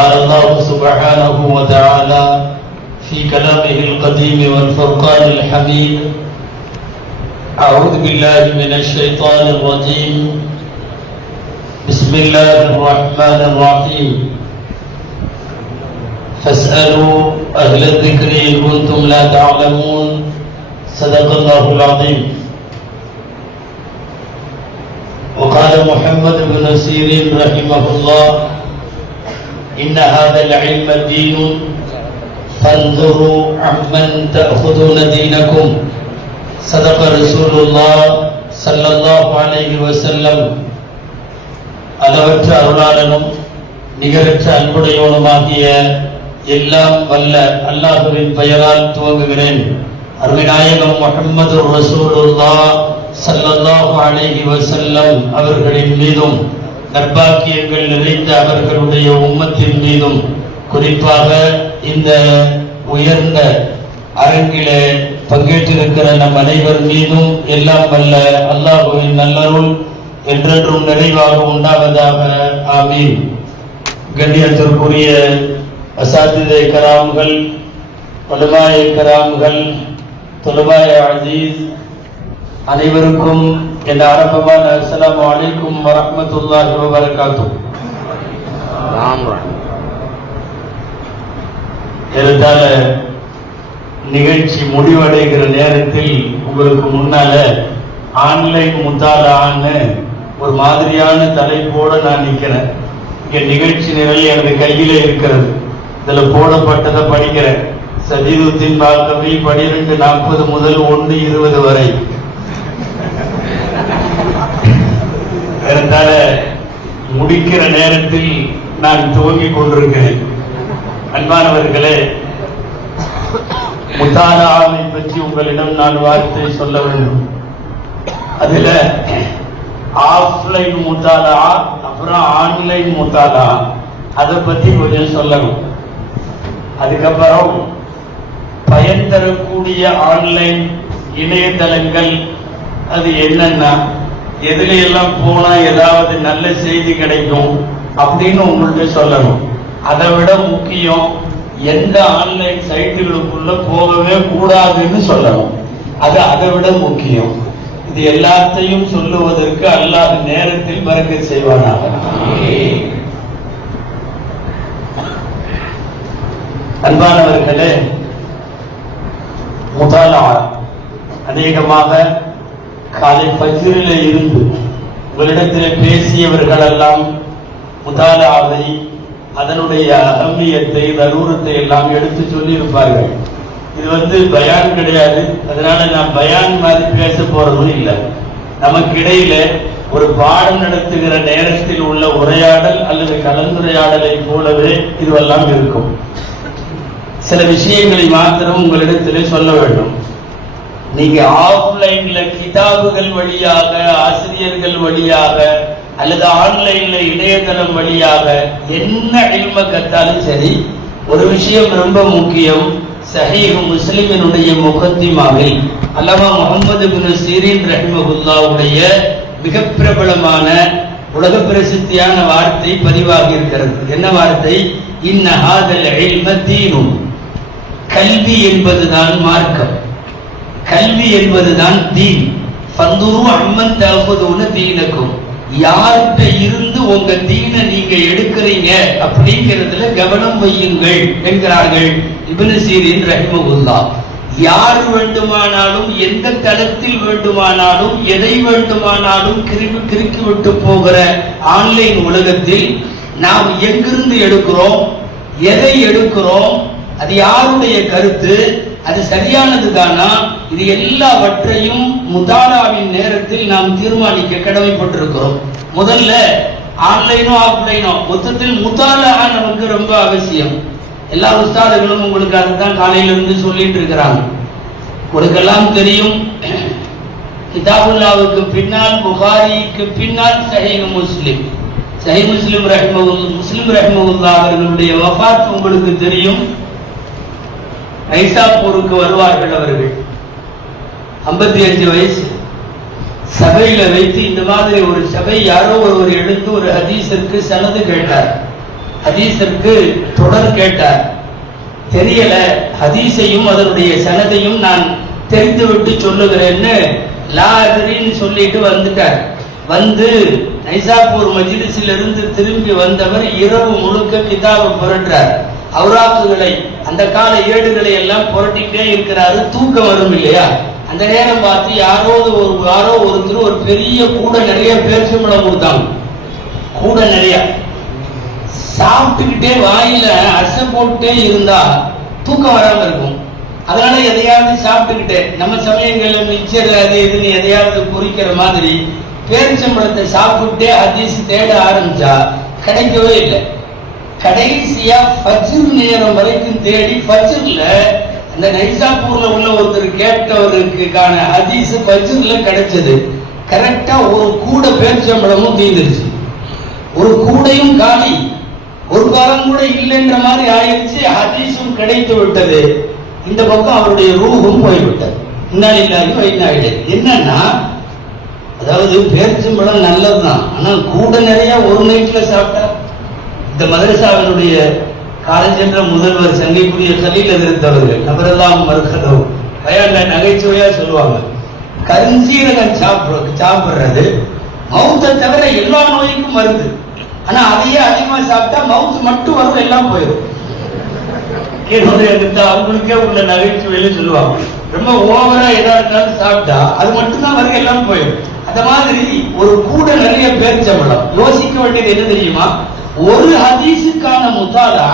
قال الله سبحانه وتعالى في كلامه القديم والفرقان الحميد: أعوذ بالله من الشيطان الرجيم، بسم الله الرحمن الرحيم، فاسألوا أهل الذكر إن كنتم لا تعلمون. صدق الله العظيم. وقال محمد بن سيرين رحمه الله: إن هذا العلم دين فانظروا عمن تأخذون دينكم. صدق رسول الله صلى الله عليه وسلم. அளவற்ற அருளாளனும் நிகரற்ற அன்புடையவனுமாகிய எல்லாம் வல்ல அல்லாஹ்வின் பெயரால் துவங்குகிறேன். அருமைநாயகம் முஹம்மது ரசூலுல்லாஹ் ஸல்லல்லாஹு அலைஹி வஸல்லம் அவர்களின் மீதும் நற்பாக்கியங்கள் நிறைந்த அவர்களுடைய உம்மத்தின் மீதும் குறிப்பாக இந்த உயர்ந்த அரங்கிலே பங்கேற்றிருக்கிற நம் அனைவர் மீதும் எல்லாம் வல்ல அல்லாஹ்வின் நல்லருள் என்றென்றும் நிறைவாக உண்டாவதாக. ஆமீன். கண்ணியத்திற்குரிய அசாத்திதை கராம்கள், உலமாயே கராம்கள், துலபாய அஜீஸ் அனைவருக்கும் என் ஆரம்பமான அஸ்ஸலாமு அலைக்கும் வரஹ்மத்துல்லாஹி வபரகாத்துஹு. ஏறத்தாழ நிகழ்ச்சி முடிவடைகிற நேரத்தில் உங்களுக்கு முன்னால ஆன்லைன் முத்தாலான்னு ஒரு மாதிரியான தலைப்போட நான் நிற்கிறேன். இங்க நிகழ்ச்சி நிரல் எனது கையில இருக்கிறது. இதுல போடப்பட்டதை படிக்கிறேன். சதீதுத்தீன் பால்கவி 12:40 முதல் 1:20 வரை. ஏறத்தாழ முடிக்கிற நேரத்தில் நான் துவங்கிக் கொண்டிருக்கிறேன். அன்பானவர்களே, முத்தாலாவை பற்றி உங்களிடம் நான் வார்த்தை சொல்ல வேண்டும். அதுல ஆஃப்லைன் முத்தாலா அப்புறம் ஆன்லைன் முத்தாலா அதை பத்தி கொஞ்சம் சொல்லணும். அதுக்கப்புறம் பயன் தரக்கூடிய ஆன்லைன் இணையதளங்கள் அது என்னன்னா, எதுல எல்லாம் போனா ஏதாவது நல்ல செய்தி கிடைக்கும் அப்படின்னு உங்கள்கிட்ட சொல்லணும். அதை விட முக்கியம், எந்த ஆன்லைன் சைட்டுகளுக்குள்ள போகவே கூடாதுன்னு சொல்லணும். அது அதை விட முக்கியம். இது எல்லாத்தையும் சொல்லுவதற்கு அல்லாஹ் நேரத்தில் பரக்கத் செய்வானாக. அன்பானவர்களே, முதாலா அநேகமாக காலை ஃபஜ்ரிலே இருந்து உங்களிடத்தில் பேசியவர்கள் எல்லாம் முதாலாவை, அதனுடைய அகமியத்தை, தரூரத்தை எல்லாம் எடுத்து சொல்லி இருப்பார்கள். இது பயான் கிடையாது, அதனால நான் பயான் மாதிரி பேச போறதும் இல்லை. நமக்கு இடையில ஒரு பாடம் நடத்துகிற நேரத்தில் உள்ள உரையாடல் அல்லது கலந்துரையாடலை போலவே இதுவெல்லாம் இருக்கும். சில விஷயங்களை மாத்திரம் உங்களிடத்திலே சொல்ல வேண்டும். நீங்க ஆஃப்லைன்ல கிதாபுகள் வழியாக, ஆசிரியர்கள் வழியாக அல்லது ஆன்லைன்ல இணையதளம் வழியாக என்ன இல்ம கத்தாலும் சரி, ஒரு விஷயம் ரொம்ப முக்கியம். சஹீஹ் முஸ்லிமினுடைய முகத்திமாவில் அல்லாமா முஹம்மது பின் சீரீன் ரஹிமஹுல்லாஹ்வுடைய மிக பிரபலமான உலக பிரசித்தியான வார்த்தை பதிவாகி இருக்கிறது. என்ன வார்த்தை? இன்ன ஹாதல் இல்ம தீனுன். கல்வி என்பதுதான் மார்க்கம், கல்வி என்பதுதான் தீன். ஃபந்துரு அம்மன் தஅஃபுதுன தீனக்கும். யார்கிட்ட இருந்து உங்க தீனை நீங்க எடுக்கிறீங்க அப்படிங்கிறதுல கவனம் வையுங்கள் என்கிறார்கள் இப்னு சீரீன் ரஹிமஹுல்லாஹ். யார் வேண்டுமானாலும், எந்த தளத்தில் வேண்டுமானாலும், எதை வேண்டுமானாலும் கிறுக்கி விட்டு போகிற ஆன்லைன் உலகத்தில் நாம் எங்கிருந்து எடுக்கிறோம், எதை எடுக்கிறோம், அது யாருடைய கருத்து, அது சரியானது தானா, இது எல்லாவற்றையும் முதாலாவின் நேரத்தில் நாம் தீர்மானிக்க கடமைப்பட்டிருக்கிறோம். முதல்ல ஆன்லைனோ ஆஃப்லைனோ மொத்தத்தில் முதாலா நமக்கு ரொம்ப அவசியம். எல்லா உஸ்தாதுகளும் உங்களுக்கு அதுதான் காலையில இருந்து சொல்லிட்டு இருக்கிறாங்க. உங்களுக்கெல்லாம் தெரியும், கிதாபுல்லாவுக்கு பின்னால், புகாரிக்கு பின்னால் சஹீஹ் முஸ்லிம். சஹீஹ் முஸ்லிம் ரஹிமஹுல்லாஹ் அவர்களுடைய வஃபாத் உங்களுக்கு தெரியும். ஐசாப்பூருக்கு வருவார்கள் அவர்கள். 55 வயசு. சபையில வைத்து இந்த மாதிரி ஒரு சபை யாரோ ஒருவர் எடுத்து ஒரு ஹதீஸிற்கு சனது கேட்டார். ஹதீஸிற்கு தொடர் கேட்டார். தெரியல, ஹதீஸையும் அதனுடைய சனதையும் நான் தெரிந்துவிட்டு சொல்லுகிறேன்னு லாதிரின்னு சொல்லிட்டு வந்துட்டார். வந்து நைசாப்பூர் மஜ்லிஸிலிருந்து திரும்பி வந்தவர் இரவு முழுக்க கிதாபை புரட்டுறார். அவுராக்குகளை, அந்த கால ஏடுகளை எல்லாம் புரட்டிக்கிட்டே இருக்கிறாரு. தூக்கம் வரும் இல்லையா? அந்த நேரம் பார்த்து யாரோ ஒருத்தர் ஒரு பெரிய கூட நிறைய பேரிச்சம்பழம் கொடுத்தாங்க. கூட நிறைய சாப்பிட்டுக்கிட்டே வாயில அசை போட்டுட்டே இருந்தா தூக்கம் வராம இருக்கும். அதனால எதையாவது சாப்பிட்டுக்கிட்டே, நம்ம சமயங்கள்ல மிச்சர் அது இதுன்னு எதையாவது குறிக்கிற மாதிரி பேரிச்சம்பழத்தை சாப்பிட்டுட்டே ஹதீஸ் தேட ஆரம்பிச்சா கிடைக்கவே இல்லை. கடைசியா ஃபஜ்ர் நேரம் வரைக்கும் தேடி ஃபஜ்ர்ல அந்த நைசாப்பூர்ல உள்ள ஒருத்தர் கேட்டவருக்கான ஹதீஸ் ஃபஜ்ர்ல கிடைச்சது. கரெக்டா ஒரு கூட பேரிச்சம்பழமும் தீர்ந்துருச்சு. ஒரு கூடையும் காலி, ஒரு காலம் கூட இல்லைன்ற மாதிரி ஆயிடுச்சு. ஹதீஸும் கிடைத்து விட்டது. இந்த பக்கம் அவருடைய ரூஹும் போய்விட்டது. என்னன்னா, அதாவது பேரிச்சம்பழம் நல்லதுதான், ஆனால் கூட நிறைய ஒரு நைட்ல சாப்பிட்டா. இந்த மதரசாவினுடைய காலஞ்சென்ற முதல்வர் சங்கைக்குரிய கலில் எதிர்த்தவர்கள் நபரெல்லாம் மறுக்கதோ பயாண்ட நகைச்சுவையா சொல்லுவாங்க, கருஞ்சீரகம் சாப்பிடுறது மவுத்தை தவிர எல்லா நோய்க்கும் மருந்து. ஆனா அதையே அதிகமா சாப்பிட்டா மவுத் மட்டும் வரும், எல்லாம் போயிடும். அவங்களுக்கே உள்ள நகைச்சுவையில சொல்லுவாங்க, ரொம்ப ஓவரா எதா இருந்தாலும் சாப்பிட்டா அது மட்டும்தான் வரும், எல்லாம் போயிடும். அந்த மாதிரி ஒரு கூட நிறைய பேரிச்சம்பழம். யோசிக்க வேண்டியது என்ன தெரியுமா? ஒரு ஹதீஸுக்கான முத்தாலா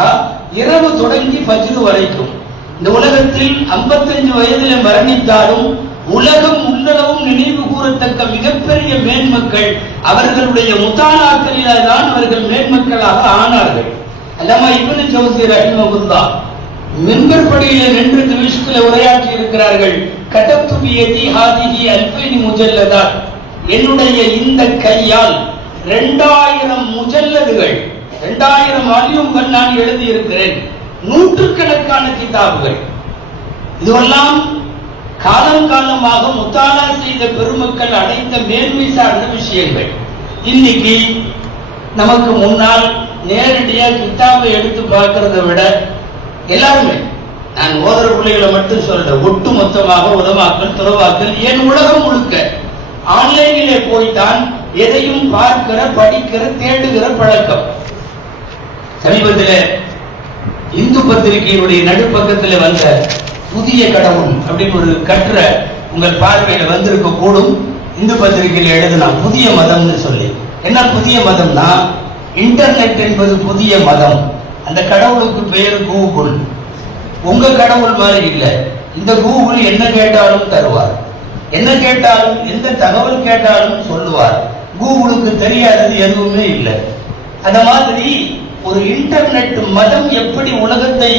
இரவு தொடங்கி ஃபஜ்ர் வரைக்கும். இந்த உலகத்தில் 55 வயதில் மரணித்தாலும் உலகம் உள்ளளவும் நினைவு கூறத்தக்க மிகப்பெரிய மேன்மக்கள் அவர்களுடைய முத்தாலாக்களில் தான் அவர்கள் மேன்மக்களாக ஆனார்கள். அல்லாமா இப்னு ஜௌஸி ரஹிமஹுல்லாஹ் மிம்பர் படியிலே நின்று திமிஷ்கில் உரையாற்றி இருக்கிறார்கள். கதப்து பியதி ஹாதிஹி அல்ஃபைனி முஜல்லதாத், என்னுடைய இந்த கையால் 2000 முஜல்லதுகள், 2000 வால்யூம்கள் நான் எழுதி இருக்கிறேன். நூற்றுக்கணக்கான கிதாபுகள். இதுவெல்லாம் காலம் காலமாக முத்தாலா செய்த பெருமக்கள் அடைந்த மேன்மை சார்ந்த விஷயங்கள். இன்னைக்கு நமக்கு முன்னால் நேரடியா கிதாபை எடுத்து பார்க்கிறத விட எல்லாருமே, நான் ஓதர பிள்ளைகளை மட்டும் சொல்றேன், ஒட்டு மொத்தமாக உலமாக்கள் துறவாக்கள் என் உலகம் முழுக்க ஆன்லைனிலே போய்தான் எதையும் பார்க்கிற, படிக்கிற, தேடுகிற பழக்கம். சமீபத்தில் இந்து பத்திரிகையுடைய நடுப்பக்கத்தில் வந்த புதிய கடவுள் அப்படின்னு ஒரு கட்டுரை உங்கள் பார்வையில வந்திருக்க கூடும். இந்து பத்திரிகையில் எழுதலாம் புதிய மதம்னு சொல்லி. என்ன புதிய மதம்னா, இன்டர்நெட் என்பது புதிய மதம். அந்த கடவுளுக்கு பெயர் கூகுள். உங்க கடவுள் மாதிரி இல்லை. இந்த கூகுள் என்ன கேட்டாலும் தருவார், என்ன கேட்டாலும் எந்த தகவல் கேட்டாலும் சொல்லுவார். கூகுளுக்கு தெரியாதது எதுவுமே இல்லை. அந்த மாதிரி ஒரு இன்டர்நெட் மதம் எப்படி உலகத்தை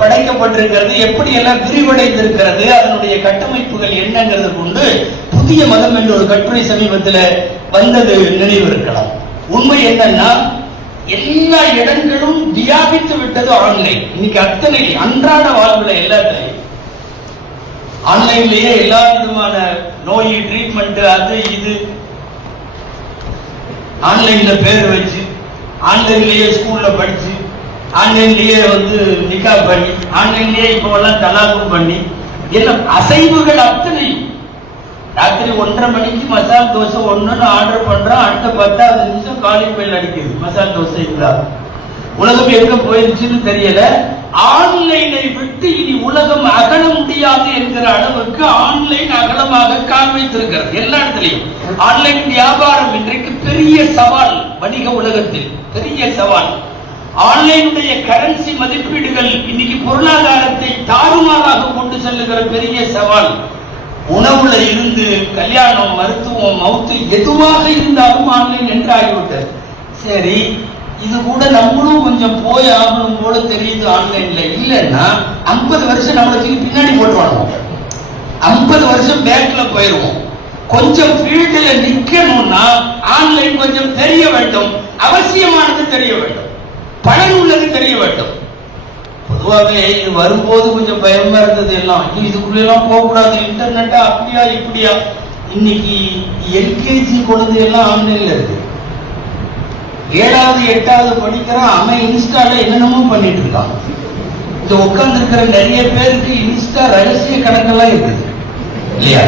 படைக்கப்பட்டிருக்கிறது, எப்படி எல்லாம் விரிவடைந்திருக்கிறது, அதனுடைய கட்டமைப்புகள் என்னங்கிறது கொண்டு புதிய மதம் என்ற ஒரு கட்டுரை சமீபத்தில் வந்தது நினைவு இருக்கலாம். உண்மை என்னன்னா, எல்லா இடங்களும் வியாபித்து விட்டது ஆன்லைன். இன்னைக்கு அத்தனை அன்றாட வாழ்வுல எல்லாத்தையும் ஆன்லைன்லயே எல்லா விதமான நோய் ட்ரீட்மெண்ட் அது இது ஆன்லைன்ல பேர் வச்சு, ஆன்லைன்லயே ஸ்கூல்ல படிச்சு, ஆன்லைன்லயே நிக்கா பண்ணி, ஆன்லைன்லயே இப்ப எல்லாம் தலாக்கும் பண்ணி, எல்லாம் அசைவுகள் அத்தனை. ராத்திரி 1:30 மணிக்கு மசால் தோசை ஒண்ணுன்னு ஆர்டர் பண்றோம், அடுத்த 10வது நிமிஷம் காலிங் பெல் அடிக்குது, மசால் தோசை இல்ல. உலகம் எங்க போயிருச்சுன்னு தெரியல. ஆன்லைனை விட்டு இனி உலகம் அகல முடியாது என்கிற அளவுக்கு ஆன்லைன் அகலமாக கால் வைத்திருக்கிறது. எல்லா இடத்துலையும் ஆன்லைன் வியாபாரம் இன்றைக்கு பெரிய சவால். வணிக உலகத்தில் பெரிய சவால். ஆன்லைனுடைய கரன்சி மதிப்பீடுகள் இன்னைக்கு பொருளாதாரத்தை தாறுமாறாக கொண்டு செல்லுகிற பெரிய சவால். உணவுல இருந்து கல்யாணம், மருத்துவம், மவுத்து எதுவாக இருந்தாலும் ஆன்லைன் என்று ஆகிவிட்டது. சரி, இது கூட நம்மளும் கொஞ்சம் போய் ஆகணும் போல தெரியுது ஆன்லைன்ல. இல்லைன்னா 50 வருஷம் நம்மளுக்கு பின்னாடி போட்டுவாங்க, 50 வருஷம் பேக்ல போயிருவோம். கொஞ்சம் ஃபீல்டுல நிக்கணும்னா ஆன்லைன் கொஞ்சம் தெரிய வேண்டும், அவசியமானது தெரிய வேண்டும், பலன் உள்ளது தெரிய வேண்டும். பொதுவாகவே இது வரும்போது கொஞ்சம் பயமா இருந்தது. எல்லாம் இதுக்குள்ள எல்லாம் போகக்கூடாது, இன்டர்நெட்டா அப்படியா இப்படியா. இன்னைக்கு எல்கேஜி குழந்தை எல்லாம் ஆன்லைன்ல இருக்கு. 7வது 8வது படிக்கிறான், அவன் இன்ஸ்டால என்னென்னமோ பண்ணிட்டு இருக்கான். இந்த உட்கார்ந்து இருக்கிற நிறைய பேருக்கு இன்ஸ்டா ரகசிய கணக்கெல்லாம் இருக்குது இல்லையா?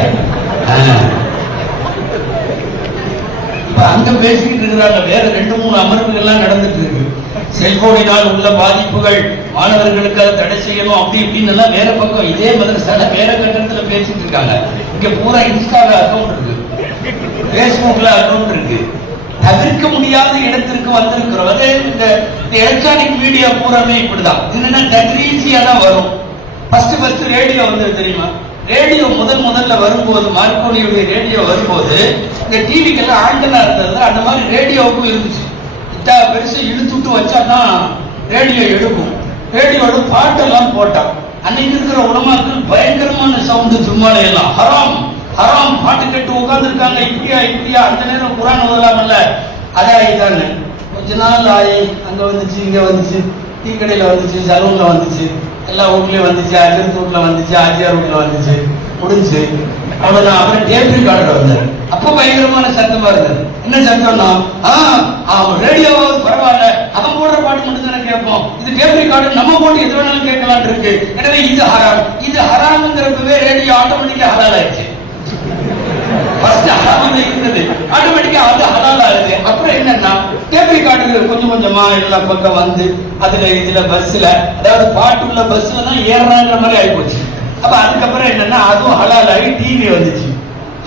இப்ப அங்க பேசிக்கிட்டு இருக்கிறாங்க, வேற 2-3 அமர்வுகள் எல்லாம் நடந்துட்டு இருக்கு. செல்போனினால் உள்ள பாதிப்புகள், மாணவர்களுக்கு அதை தடை செய்யணும் அப்படி இப்படின்னு எல்லாம் வேற பக்கம் இதே மதரசால வேற கட்டத்துல பேசிட்டு இருக்காங்க. இங்க பூரா இன்ஸ்டால அக்கௌண்ட் இருக்கு, பேஸ்புக்ல அக்கௌண்ட் இருக்கு. தவிர்க்க முடியாத இடத்திற்கு வந்திருக்கிறோம். அதே இந்த எலக்ட்ரானிக் மீடியா பூராமே இப்படிதான். என்னன்னா தத்ரீசியா தான் வரும். ஃபர்ஸ்ட் ரேடியோ வந்து தெரியுமா? ரேடியோ முதல்ல வரும்போது, மார்க்கோனியுடைய ரேடியோ வரும்போது இந்த டிவிக்கெல்லாம் ஆண்டனா இருந்தது, அந்த மாதிரி ரேடியோவுக்கும் இருந்துச்சு. பெருசு இழுத்துட்டு வச்சாதான் ரேடியோ எடுக்கும். ரேடியோட பாட்டெல்லாம் போட்டான். அன்னைக்கு இருக்கிற உலமாக்கள் பயங்கரமான சவுண்டு, சும்மாலே எல்லாம் ஹராம் ஹராம் பாட்டு கேட்டு உட்கார்ந்து இருக்காங்க. இப்படியா அந்த நேரம் குரான் ஓதலாமல்ல, அதே ஆயிட்டாங்க. கொஞ்ச நாள் ஆகி அங்க வந்துச்சு, இங்க வந்துச்சு, டீ கடையில வந்துச்சு, சலூன்ல வந்துச்சு, எல்லா ஊர்லயும் வந்துச்சு, அஜித் வீட்டுல வந்துச்சு, ஆஜியார் வீட்டுல வந்துச்சு, முடிஞ்சு அவ்வளவுதான். அப்புறம் டேப் ரெக்கார்டர் வந்தாரு. அப்ப பயங்கரமான சத்தமா இருந்தது. என்ன சத்தம்னா, ரேடியோ பரவாயில்ல, அவன் போடுற பாட்டு மட்டும் தானே கேட்போம், இது டேப் ரெக்கார்டர் நம்ம போட்டு எது வேணாலும் கேட்கலாம் இருக்கு. எனவே இது ஹராம். இது ஹராம்ங்கிறப்பவே ரேடியோ ஆட்டோமேட்டிக்கா ஹலால் ஆயிடுச்சு. ஆட்டோமேட்டிக்கா அது ஹலால் ஆகுது. அப்புறம் என்னன்னா டேப் ரெக்கார்டர் கொஞ்சம் கொஞ்சமா எல்லா பக்கம் வந்து அதுல இதுல பஸ்ல, அதாவது பாட்டுள்ள பஸ்ல தான் ஏறாங்கிற மாதிரி ஆகி போச்சு. அப்ப அதுக்கப்புறம் என்னன்னா அதுவும் ஹலால் ஆகி டிவி வந்துச்சு.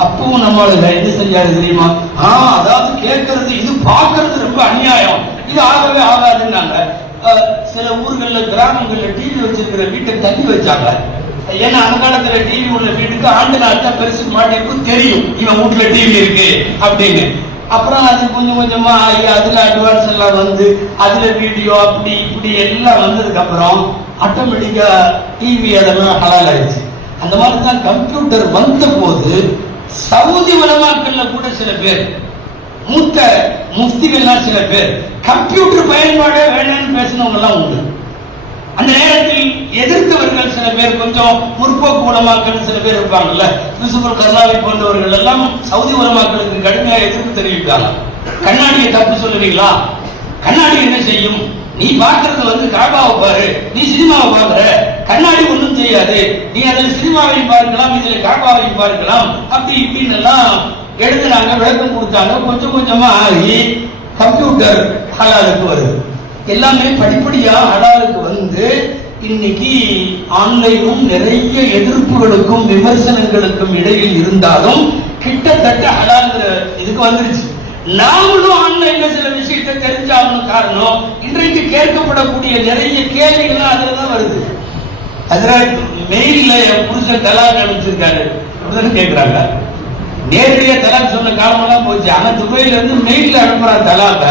அப்பவும் நம்மளுக்கு என்ன செஞ்சாரு தெரியுமா? அதாவது கேட்கறது, இது பார்க்கறது ரொம்ப அநியாயம், இது ஆகவே ஆகாதுன்னாங்க. சில ஊர்கள்ல கிராமங்கள்ல டிவி வச்சிருக்கிற வீட்டை தள்ளி வச்சாங்க. ஏன்னா அந்த காலத்துல டிவி உள்ள வீட்டுக்கு ஆண்டு நாள் தான் பெருசு மாட்டிருக்கும், தெரியும் இவன் வீட்டுல டிவி இருக்கு அப்படின்னு. அப்புறம் அது கொஞ்சம் கொஞ்சமா ஆகி அதுல அட்வான்ஸ் எல்லாம் வந்து அதுல வீடியோ அப்படி இப்படி எல்லாம் வந்ததுக்கு அப்புறம் ஆட்டோமேட்டிக்கா டிவி அதெல்லாம் ஹலால் ஆயிடுச்சு. அந்த மாதிரி தான் கம்ப்யூட்டர் வந்த போது சவுதி உலமாக்கள்ல கூட சில பேர், மூத்த முஃப்திகள்லாம் சில பேர் கம்ப்யூட்டர் பயன்பாடே வேணும்னு பேசினவங்க எல்லாம் உண்டு. அந்த நேரத்தில் எதிர்த்தவர்கள் சில பேர், கொஞ்சம் முற்போக்கு உலமாக்கள் சில பேர் இருப்பாங்கல்ல, யூசுப் கர்னாவி போன்றவர்கள் எல்லாம் சவுதி உலமாக்களுக்கு கடுமையா எதிர்ப்பு தெரிவித்தாங்க. கண்ணாடியை தப்பு சொல்லுவீங்களா? கண்ணாடி என்ன செய்யும்? நீ பார்க்கறது வந்து காபாவை பாரு, நீ சினிமாவை பார்க்கிற, கண்ணாடி ஒன்றும் செய்யாது, நீ அதில் சினிமாவையும் பார்க்கலாம், இதுல காபாவையும் பார்க்கலாம், அப்படி இப்படின்னு எல்லாம் எழுதுனாங்க, விளக்கம் கொடுத்தாங்க. கொஞ்சம் கொஞ்சமா ஆகி கம்ப்யூட்டர் ஹலாலுக்கு வருது. எல்லாமே படிப்படியா ஹலாலுக்கு வந்து இன்னைக்கு ஆன்லைனும் நிறைய எதிர்ப்புகளுக்கும் விமர்சனங்களுக்கும் இடையில் இருந்தாலும் கிட்டத்தட்ட ஹலால்ங்கிற இதுக்கு வந்துருச்சு. நாமளும் ஆன்லைன்ல சில விஷயத்தை தெரிஞ்சாலும் காரணம் இன்றைக்கு கேட்கப்படக்கூடிய நிறைய கேள்விகள் அதுலதான் வருது. அதுல மெயில்ல என் புருஷன் தலாக் அனுப்பிச்சிருக்காரு அப்படின்னு கேட்கிறாங்க. நேரடியா தலாக் சொன்ன காலமெல்லாம் போச்சு. ஆனா துபாயில இருந்து மெயில்ல அனுப்புறான் தலாக,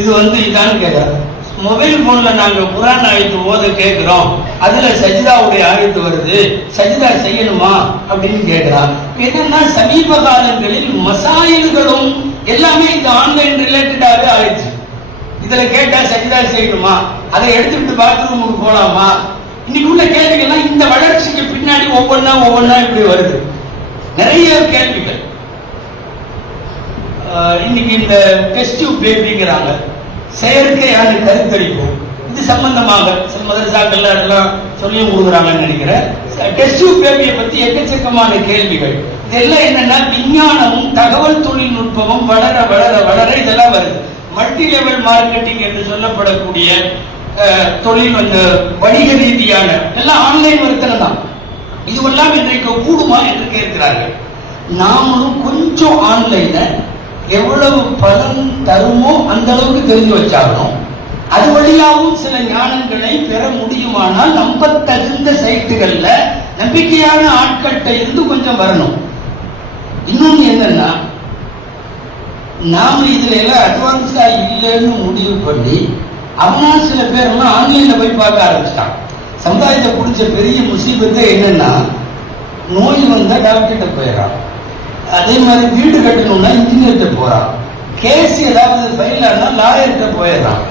இது வந்து இதான்னு கேட்கிறாங்க. மொபைல் போன்ல நாங்க குர்ஆன் ஆயத்து ஓத கேட்கிறோம், அதுல சஜிதாவுடைய ஆயத்து வருது, சஜிதா செய்யணுமா அப்படின்னு கேட்கிறான். என்னன்னா சமீப காலங்களில் மசாயில்களும் எல்லாமே இந்த ஆன்லைன் ரிலேட்டடாவே ஆயிடுச்சு. இதுல கேட்டா சஜிதா செய்யணுமா, அதை எடுத்துட்டு பாத்ரூமுக்கு போலாமா, இன்னைக்கு உள்ள கேள்விகள்லாம் இந்த வளர்ச்சிக்கு பின்னாடி ஒவ்வொன்னா இப்படி வருது. நிறைய கேள்விகள். இன்னைக்கு இந்த டெஸ்ட் டியூப் பேபிங்கிறாங்க, செயற்கையான கருத்தரிப்பு, இது சம்பந்தமாக சில மதரசாக்கள் எல்லாம் சொல்லியும் கொடுக்குறாங்கன்னு நினைக்கிறேன். டெஸ்ட் டியூப் பேபியை பத்தி எக்கச்சக்கமான கேள்விகள். இதெல்லாம் என்னன்னா விஞ்ஞானமும் தகவல் தொழில்நுட்பமும் வளர வளர வளர இதெல்லாம் வருது. மல்டி லெவல் மார்க்கெட்டிங் என்று சொல்லப்படக்கூடிய தொழில், அந்த வணிக ரீதியான எல்லாம் ஆன்லைன் வர்த்தனை தான். இதுவெல்லாம் இன்றைக்கு கூடுமா என்று கேட்கிறார்கள். நாமளும் கொஞ்சம் ஆன்லைன்ல எவ்வளவு பலன் தருமோ அந்த அளவுக்கு தெரிஞ்சு வச்சாகணும். அது வழியாகவும் சில ஞானங்களை பெற முடியுமானால் நம்ப தகுந்த சைட்டுகள்ல நம்பிக்கையான ஆட்கள்கிட்ட இருந்து கொஞ்சம் வரணும். இன்னொன்னு என்னன்னா, நாம இதுல எல்லாம் அட்வான்ஸா இல்லைன்னு முடிவு பண்ணி அவனா சில பேர் எல்லாம் ஆன்லைன்ல போய் பார்க்க ஆரம்பிச்சிட்டான். சமுதாயத்தை பிடிச்ச பெரிய முசீபத்தை என்னன்னா, நோய் வந்தா டாக்டர்கிட்ட போயிடறான், அதே மாதிரி வீடு கட்டணும்னா இன்ஜினியர்கிட்ட போறான், கேஸ் ஏதாவது ஃபைல் ஆனா லாயர்கிட்ட போயிடறான்,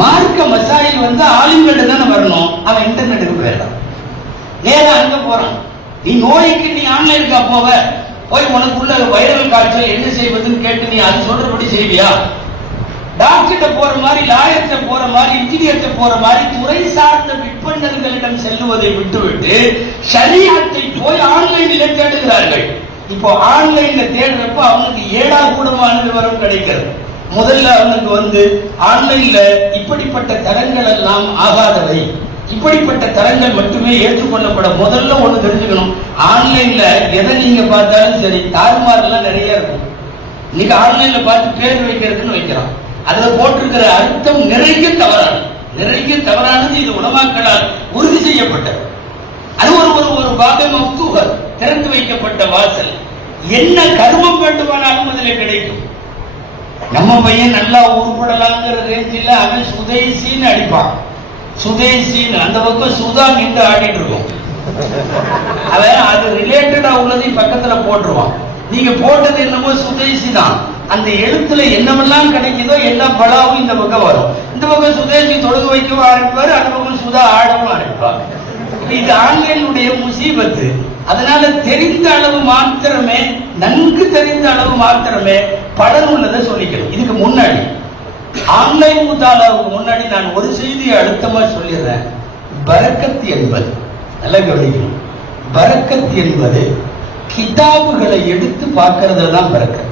மார்க்க மசாயில் வந்து ஆளுங்கிட்ட தானே வரணும், அவன் இன்டர்நெட்டுக்கு போயிடறான், நேரம் அங்க போறான். நீ நோய்க்கு நீ ஆன்லைனுக்கா போய் உனக்குள்ள வைரல் காய்ச்சல் என்ன செய்வதுன்னு கேட்டு நீ அது சொல்றபடி செய்வியா? டாக்டர்கிட்ட போற மாதிரி, லாயர்கிட்ட போற மாதிரி, இன்ஜினியர்கிட்ட போற மாதிரி துறை சார்ந்த விற்பனர்களிடம் செல்லுவதை விட்டுவிட்டு ஷரியத்தை போய் ஆன்லைனில் தேடுகிறார்கள். இப்போ ஆன்லைன்ல தேடுறப்ப அவனுக்கு ஏடா கூடமான விவரம் கிடைக்கிறது. முதல்ல அவனுக்கு ஆன்லைன்ல இப்படிப்பட்ட தரங்கள் எல்லாம் ஆகாதவை, இப்படிப்பட்ட தரங்கள் மட்டுமே ஏற்றுக்கொள்ளப்பட. முதல்ல ஒண்ணு தெரிஞ்சுக்கணும், ஆன்லைன்ல எதை நீங்க பார்த்தாலும் சரி தாறுமாறுலாம் நிறைய இருக்கும். இன்னைக்கு ஆன்லைன்ல பார்த்து பேர் வைக்கிறதுன்னு வைக்கிறான், அதுல போட்டிருக்கிற அர்த்தம் நிறைய தவறானது. இது உலமாக்களால் உறுதி செய்யப்பட்டது. அது ஒரு பாகம் மஃப்தூஹ், திறந்து வைக்கப்பட்ட வாசல். என்ன கர்மம் வேண்டுமானாலும் அதில் கிடைக்கும். நம்ம பையன் நல்லா உருப்படலாங்கிற ரேஞ்சில் அவன் சுதேசின்னு அடிப்பான். சுதேசின்னு அந்த பக்கம் சுதா நின்று ஆடிட்டு இருக்கும். அவன் அது ரிலேட்டடா உள்ளதையும் பக்கத்துல போட்டுருவான். நீங்க போட்டது என்னமோ சுதேசி தான். அந்த எழுத்துல என்னமெல்லாம் கிடைக்குதோ எல்லா பலாவும் இந்த பக்கம் வரும். இந்த பக்கம் சுதேசி தொழுக வைக்கவும் ஆரம்பிப்பாரு, அந்த பக்கம் சுதா ஆடவும் ஆரம்பிப்பாங்க. இது ஆன்லைனுடைய முசீபத்து. அதனால தெரிந்த அளவு மாத்திரமே, நன்கு தெரிந்த அளவு மாத்திரமே பலன் உள்ளதை சொல்லிக்கணும். இதுக்கு முன்னாடி ஆன்லைன் முத்தாலாவுக்கு முன்னாடி நான் ஒரு செய்தியை அழுத்தமா சொல்லிடுறேன். பரக்கத் என்பது, நல்ல கவனிக்கணும், பரக்கத் என்பது கிதாபுகளை எடுத்து பார்க்கறதுல தான் பரக்கத்.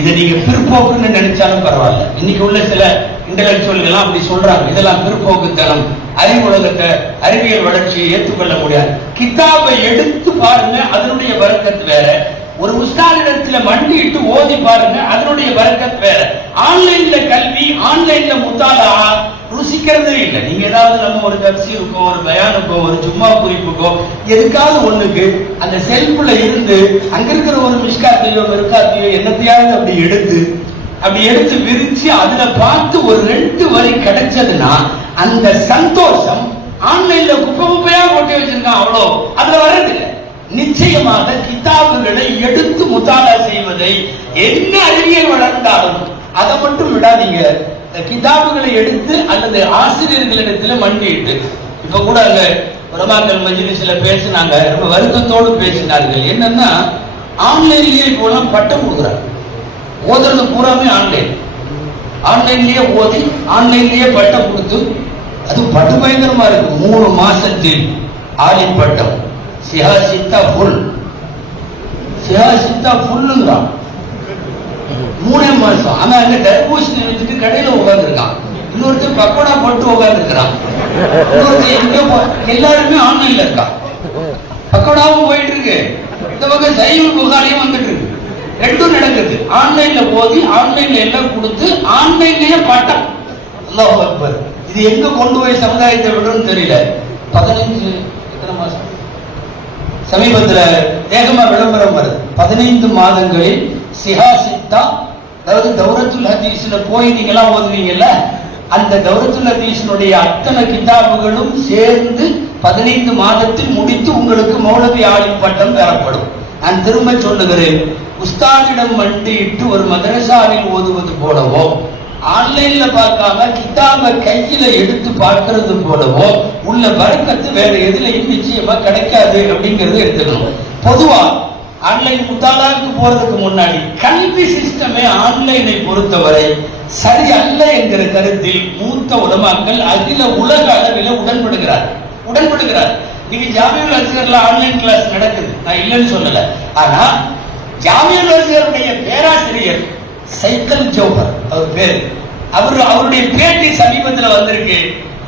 இதை நீங்க பிற்போக்குன்னு நினைச்சாலும் பரவாயில்ல. இன்னைக்கு உள்ள சில இன்டலெக்சுவல்கள் அப்படி சொல்றாங்க, இதெல்லாம் பிற்போக்குத்தனம், அறிவுலகத்தை அறிவியல் வளர்ச்சியை ஏற்றுக்கொள்ள முடியாது. கிதாபை எடுத்து பாருங்க, அதனுடைய பரக்கத் வேற. ஒரு உஸ்தாதிடத்துல மண்டிட்டு ஓதி பாருங்க, அதனுடைய பரக்கத் வேற. ஆன்லைன்ல கல்வி, ஆன்லைன்ல முத்தாலா ருசிக்கிறதே இல்லை. நீங்க ஏதாவது நம்ம ஒரு தப்சீருக்கோ, ஒரு பயானுக்கோ, ஒரு சும்மா குறிப்புக்கோ, எதுக்காவது ஒண்ணுக்கு அந்த செல்ஃப்ல இருந்து அங்க இருக்கிற ஒரு மிஷ்காத்தையோ மெருக்காத்தையோ என்னத்தையாவது அப்படி எடுத்து விரிச்சு அதுல பார்த்து ஒரு 2 வரி கிடைச்சதுன்னா அந்த சந்தோஷம் ஆன்லைன்ல குப்பையா போட்டு வச்சிருக்கான் அவ்வளோ அதுல வர்றதில்லை. நிச்சயமாக கிதாபுகளை எடுத்து முத்தாலா செய்வதை, என்ன அறிவியல் வளர்ந்தாலும் அதை மட்டும் விடாதீங்க. கிதாபுகளை எடுத்து அல்லது ஆசிரியர்களிடத்துல மண்டிட்டு. இப்ப கூட அங்க உலமாக்கள் மஜ்லிஸ்ல பேசினாங்க, ரொம்ப வருத்தத்தோடு பேசினார்கள். என்னன்னா ஆன்லைன்லயே இப்போ பட்டம் கொடுக்குறாங்க, ஓதுறது பூராமே ஆன்லைன்லயே ஓதி ஆன்லைன்லயே பட்டம் கொடுத்து, அது பட்டு பயங்கரமா இருக்கு. 3 மாசத்தில் ஆலிம் பட்டம், சிஹாசித்தா ஃபுல்லுங்கிறான். 3 மாசம். ஆனா அங்க தர்பூசணி வச்சுட்டு கடையில உட்கார்ந்து இருக்கான். இன்னொருத்தர் பக்கோடா போட்டு உட்கார்ந்து இருக்கிறான். எல்லாருமே ஆன்லைன்ல இருக்கான். பக்கோடாவும் போயிட்டு இருக்கு, இந்த பக்கம் சைவ புகாரியும் வந்துட்டு இருக்கு. 2 நடக்குது. ஆன்லைன்ல போதி ஆன்லைன்ல எல்லாம் கொடுத்து ஆன்லைன்லயே பட்டம். அல்லாஹ் அக்பர். இது எங்க கொண்டு போய் சமுதாயத்தை விடுன்னு தெரியல. 15 எத்தனை மாசம் சமீபத்தில் வேகமா விளம்பரம் வருது. 15 மாதங்களில் சிஹாசித்தா, அதாவது தௌரத்துல் ஹதீஸ்ல போய் நீங்க எல்லாம் ஓதுவீங்கல்ல, அந்த தௌரத்துல் ஹதீஸினுடைய அத்தனை கிதாபுகளும் சேர்ந்து 15 மாதத்தில் முடித்து உங்களுக்கு மௌலவி ஆலிம் பட்டம் பெறப்படும். நான் திரும்ப சொல்லுகிறேன், உஸ்தாதிடம் மண்டிட்டு ஒரு மதரசாவில் ஓதுவது போலவோ, ஆன்லைன்ல பார்க்காம கிதாப கையில எடுத்து பார்க்கிறது போலவோ உள்ள பரக்கத்து வேற எதுலையும் நிச்சயமா கிடைக்காது அப்படிங்கறது எடுத்துக்கணும். பொதுவா ஆன்லைன் முத்தாலாக்கு போறதுக்கு முன்னாடி கல்வி சிஸ்டமே ஆன்லைனை பொறுத்தவரை சரி அல்ல என்கிற கருத்தில் மூத்த உலமாக்கள் அகில உலக அளவில் உடன்படுகிறார். நீங்க ஜாமியுல் அஸ்கர்ல ஆன்லைன் கிளாஸ் நடக்குது, நான் இல்லைன்னு சொல்லல. ஆனா ஜாமியுல் அஸ்கருடைய பேராசிரியர் சைக்கல் ஜோஹர் அவர் பேரு, அவருடைய பேட்டி சமீபத்தில் வந்திருக்கு.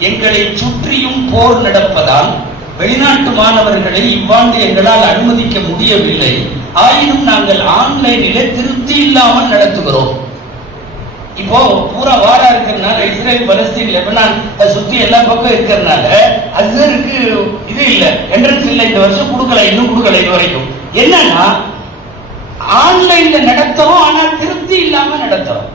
எங்களை சுற்றியும் போர் நடப்பதால் வெளிநாட்டு மாணவர்களை இவ்வாண்டு எங்களால் அனுமதிக்க முடியவில்லை, ஆயினும் நாங்கள் ஆன்லைனிலே திருப்தி இல்லாமல் நடத்துகிறோம். இப்போ பூரா வாரா இருக்கிறதுனால, இஸ்ரேல் பலஸ்தீன் லெபனான் சுத்தி எல்லா பக்கம் இருக்கிறதுனால அஸ்ஹருக்கு இது இல்ல, என்ட்ரன்ஸ் இல்ல, இந்த வருஷம் கொடுக்கல, இன்னும் கொடுக்கல இது வரைக்கும். என்னன்னா ஆன்லைன்ல நடத்துறோம், ஆனா திருப்தி இல்லாம நடத்துறோம்.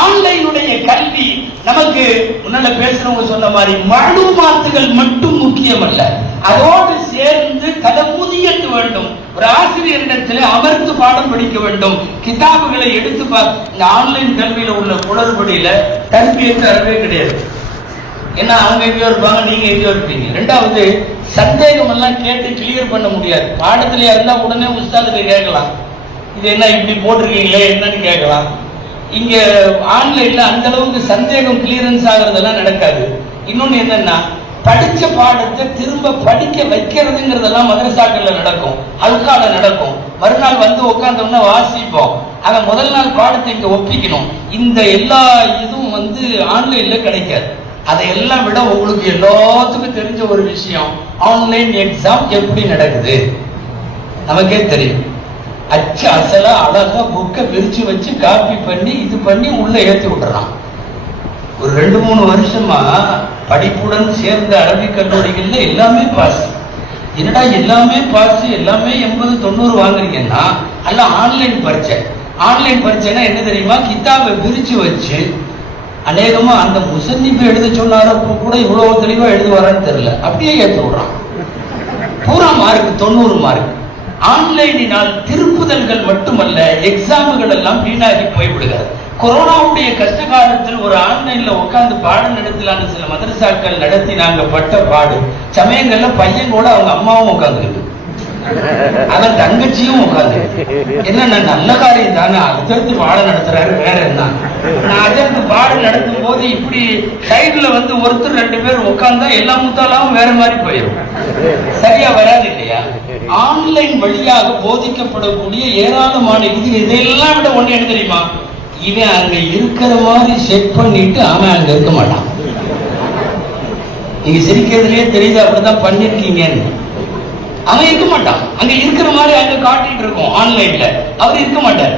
ஆன்லைனுடைய கல்வி நமக்கு முன்னால பேசுறவங்க சொன்ன மாதிரி மாலுமாத்துகள் மட்டும் முக்கியம் அல்ல, அதோடு சேர்ந்து தலமுதியத்து வேண்டும். ஒரு ஆசிரியரிடத்தில் அமர்ந்து பாடம் படிக்க வேண்டும், கிதாபுகளை எடுத்து இந்த ஆன்லைன் கல்வியில உள்ள குளறுபடியில தர்பியத்து அறவே கிடையாது. ஏன்னா அவங்க எங்கேயோ இருப்பாங்க, நீங்க எங்கேயோ இருப்பீங்க. 2வது சந்தேகம் எல்லாம் கேட்டு கிளியர் பண்ண முடியாது. பாடத்திலேயே இருந்தா உடனே உஸ்தாதுக்கு கேட்கலாம், இது என்ன இப்படி போட்டிருக்கீங்களே என்னன்னு கேட்கலாம். இங்க ஆன்லைன்ல அந்த அளவுக்கு சந்தேகம் கிளியரன்ஸ் ஆகுறதெல்லாம் நடக்காது. இன்னொன்னு என்னன்னா, படிச்ச பாடத்தை திரும்ப படிக்க வைக்கிறதுங்கிறதெல்லாம் மதரசாக்கள்ல நடக்கும், அல்கால நடக்கும். மறுநாள் வந்து உட்கார்ந்தோம்னா வாசிப்போம். ஆனா முதல் நாள் பாடத்தை இங்க ஒப்பிக்கணும். இந்த எல்லா இதுவும் வந்து ஆன்லைன்ல கிடைக்காது. அதையெல்லாம் விட உங்களுக்கு எல்லாத்துக்கும் தெரிஞ்ச ஒரு விஷயம், ஆன்லைன் எக்ஸாம் எப்படி நடக்குது நமக்கே தெரியும். அச்சு அசலா அழகா புக்கை விரிச்சு வச்சு காப்பி பண்ணி இது பண்ணி உள்ள ஏற்றி விட்டுறான். ஒரு 2-3 வருஷமா படிப்புடன் சேர்ந்த அரபிக் கல்லூரிகள்ல எல்லாமே பாஸ். என்னடா எல்லாமே பாஸ், எல்லாமே 80-90 வாங்குறீங்கன்னா எல்லாம் ஆன்லைன் பரீட்சை. ஆன்லைன் பரீட்சைன்னா என்ன தெரியுமா, கிதாபை விரிச்சு வச்சு அநேகமா அந்த முசன்னிப்பு எழுத சொன்னாரப்போ கூட இவ்வளவு தெளிவா எழுதுவாரான்னு தெரியல, அப்படியே ஏற்று விடுறான். பூரா மார்க் 90 மார்க். ஆன்லைனினால் திருப்புதல்கள் மட்டுமல்ல, எக்ஸாம்கள் எல்லாம் வீணாகி போய்விடுகிறது. கொரோனாவுடைய கஷ்ட காலத்தில் ஒரு ஆன்லைன்ல உட்கார்ந்து பாடம் நடத்தலான்னு சில மதரசாக்கள் நடத்தி நாங்க பட்ட பாடு. சமயங்கள்ல பையன் கூட அவங்க அம்மாவும் உட்காந்துருக்கு, அவன் தங்கச்சியும் உட்காந்து. என்ன நல்ல காரியம் தானே, அடுத்தடுத்து பாடம் நடத்துறாரு, வேற என்ன. நான் அதற்கு பாடம் நடத்தும் போது இப்படி சைடுல வந்து ஒருத்தர் 2 பேர் உட்கார்ந்தா எல்லா முத்தாலாவும் வேற மாதிரி போயிடும், சரியா வராது இல்லையா. ஆன்லைன் வழியாக போதிக்கப்படக்கூடிய ஏராளமான இதெல்லாம் விட ஒண்ணு என்ன தெரியுமா, இவன் அங்க இருக்கிற மாதிரி செட் பண்ணிட்டு அவன் அங்க இருக்க மாட்டான். நீங்க சிரிக்கிறதுலயே தெரியுது அப்படிதான் பண்ணிருக்கீங்கன்னு. அவன் இருக்க மாட்டான், அங்க இருக்கிற மாதிரி அங்க காட்டிட்டு இருக்கோம் ஆன்லைன்ல, அவர் இருக்க மாட்டார்.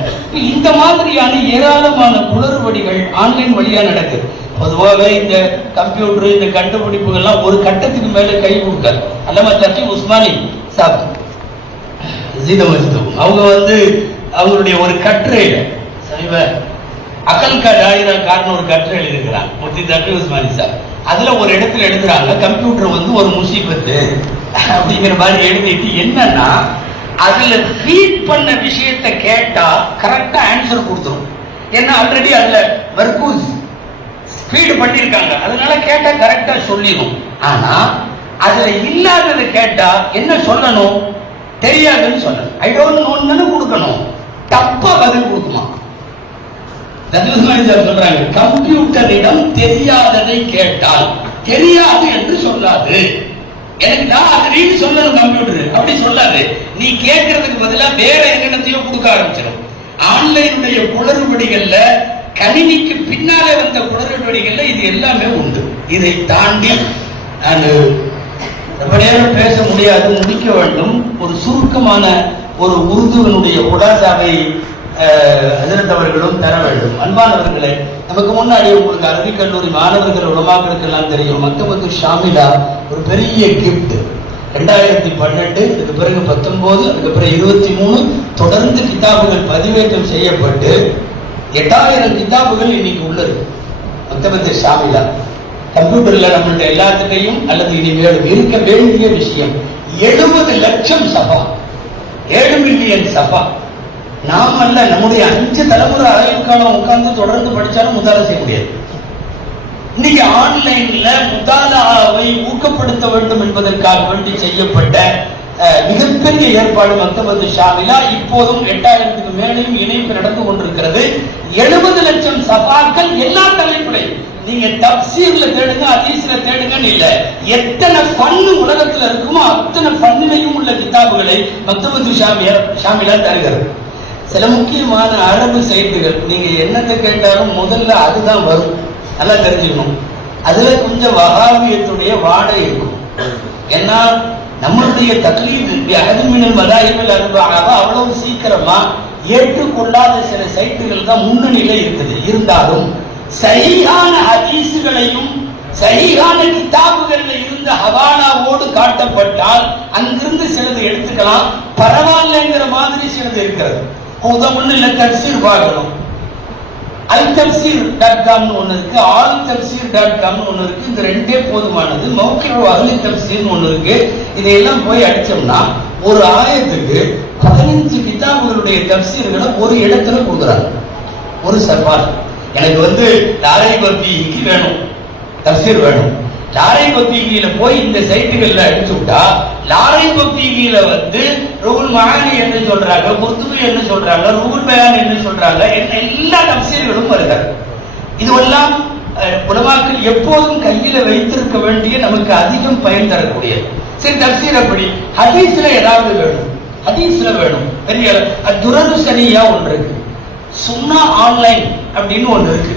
இந்த மாதிரியான ஏராளமான குளறுபடிகள் ஆன்லைன் வழியா நடக்குது. பொதுவாகவே இந்த கம்ப்யூட்டர் இந்த கண்டுபிடிப்புகள்லாம் ஒரு கட்டத்துக்கு மேல கை கொடுத்தார். அல்லாமா தக்கி உஸ்மானி சாப் அவங்க வந்து அவங்களுடைய ஒரு கட்டுரையில சமீப அகல் டாயிரா காரணம் ஒரு கட்டுரை எழுதியிருக்கிறாங்க முஃப்தி தக்கி உஸ்மானி சாப். அதுல ஒரு இடத்துல எழுதுறாங்க, கம்ப்யூட்டர் வந்து ஒரு முசீபத்து அப்படிங்கிற மாதிரி எழுதிட்டு, என்னன்னா அதுல ஃபீட் பண்ண விஷயத்தை கேட்டா கரெக்டா ஆன்சர் கொடுத்துரும். ஏன்னா ஆல்ரெடி அதுல மர்கூஸ் ஃபீட் பண்ணிருக்காங்க, அதனால கேட்டா கரெக்டா சொல்லிடும். ஆனா அதுல இல்லாததை கேட்டா என்ன சொல்லணும், தெரியாதுன்னு சொல்லணும். ஐ டோன்ட் நோன்னு கொடுக்கணும், தப்பா பதில் கொடுக்குமா. சொல்றாங்க, கம்ப்யூட்டரிடம் தெரியாததை கேட்டால் தெரியாது என்று சொல்லாது. எனக்கு நான் அது சொல்லணும், கம்ப்யூட்டர் அப்படி சொல்லாது. நீ கேட்கறதுக்கு பதிலா வேற என்னத்தையோ கொடுக்க ஆரம்பிச்சிடும். ஆன்லைனுடைய குளறுபடிகள்ல, கணினிக்கு பின்னாலே வந்த குளறுபடிகள்ல இது எல்லாமே உண்டு. இதை தாண்டி நான் ரொம்ப நேரம் பேச முடியாது, முடிக்க வேண்டும். ஒரு சுருக்கமான ஒரு உருதுவனுடைய குடாசாவை எதிர்த்தவர்களும் பெற வேண்டும். அன்பானவர்களே, நமக்கு முன்னாடி உங்களுக்கு அரபிக் கல்லூரி மாணவர்கள் உலமாக்களுக்கெல்லாம் தெரியும், மக்தபத்து ஷாமிலா ஒரு பெரிய கிஃப்ட். 2012, அதுக்கு பிறகு 19, அதுக்கு பிறகு 23 தொடர்ந்து கிதாபுகள் பதிவேற்றம் செய்யப்பட்டு 8000 கிதாபுகள் இன்னைக்கு உள்ளது. மக்தபத்து ஷாமிலா கம்ப்யூட்டர்ல நம்மளுடைய எல்லாத்துக்கையும் அல்லது இனிமேல் இருக்க வேண்டிய விஷயம் 70 லட்சம் சபா, 7 மில்லியன் சபா. நாம் அல்ல, நம்முடைய 5 தலைமுறை ஆயுட்காலம் உட்கார்ந்து தொடர்ந்து படிச்சாலும் முதாலா செய்ய முடியாது. இன்னைக்கு ஆன்லைன்ல முதாலாவை ஊக்கப்படுத்த வேண்டும் என்பதற்காக வேண்டி செய்யப்பட்ட மிகப்பெரிய ஏற்பாடு மக்தபத்து ஷாமிலா. இப்போதும் 8000க்கு மேலேயும் இணைப்பு நடந்து கொண்டிருக்கிறது. 70 லட்சம் சபாக்கள் எல்லா தலைப்புலையும். நீங்க தப்சீர்ல தேடுங்க, ஹதீஸ்ல தேடுங்கன்னு இல்ல, எத்தனை ஃபன்னு உலகத்துல இருக்குமோ அத்தனை ஃபன்னிலையும் உள்ள கிதாபுகளை மக்தபத்து ஷாமிலா தருகிறது. சில முக்கியமான அரபு சைட்டுகள் நீங்க என்னத்தை கேட்டாலும் முதல்ல அதுதான் வரும், நல்லா தெரிஞ்சுக்கணும். அதுல கொஞ்சம் வஹாபியத்துடைய வாடை இருக்கும். ஏன்னா நம்மளுடைய தக்லீத் அகதுமினல் மதாயிபில் அவ்வளவு சீக்கிரமா ஏற்றுக்கொள்ளாத சில சைட்டுகள் தான் முன்னணியில இருக்குது. இருந்தாலும் சஹீஹான ஹதீஸ்களையும் சஹீஹான கிதாபுகள்ல இருந்த ஹவாலாவோடு காட்டப்பட்டால் அங்கிருந்து சிலது எடுத்துக்கலாம், பரவாயில்லைங்கிற மாதிரி சிலது இருக்கிறது. உதாரணம் தப்சீர் பார்க்கணும், altafsir.com ஒன்னு இருக்கு, altafsir.com ஒன்னு இருக்கு. இந்த ரெண்டே போதுமானது. மௌகிஉ அஹ்லி தப்சீர் ஒன்னு இருக்கு. இதையெல்லாம் போய் அடிச்சோம்னா ஒரு ஆயத்துக்கு 15 கிதாபுகளுடைய தப்சீர்களை ஒரு இடத்துல கொடுக்குறாங்க. ஒரு சவால், எனக்கு வந்து லாரை பத்திக்கு வேணும், தப்சீர் வேணும். லாரை பத்தியில போய் இந்த சைட்டுகள்ல அடிச்சு விட்டா லாரை பக்தியில வந்து ரூல் மகானி என்று சொல்றாங்க, குர்துபி என்று சொல்றாங்க, ரூல் பயான் என்று சொல்றாங்க, எல்லா தப்சீர்களும் வருகிறார். இதுவெல்லாம் உலமாக்கள் எப்போதும் கையில வைத்திருக்க வேண்டிய நமக்கு அதிகம் பயன் தரக்கூடிய. சரி, தப்சீர் அப்படி ஹதீஸ்ல ஏதாவது வேணும், ஹதீஸ்ல வேணும். பெரிய துரரு சனியா ஒன்று இருக்கு, சுன்னா ஆன்லைன் அப்படின்னு ஒன்று இருக்கு,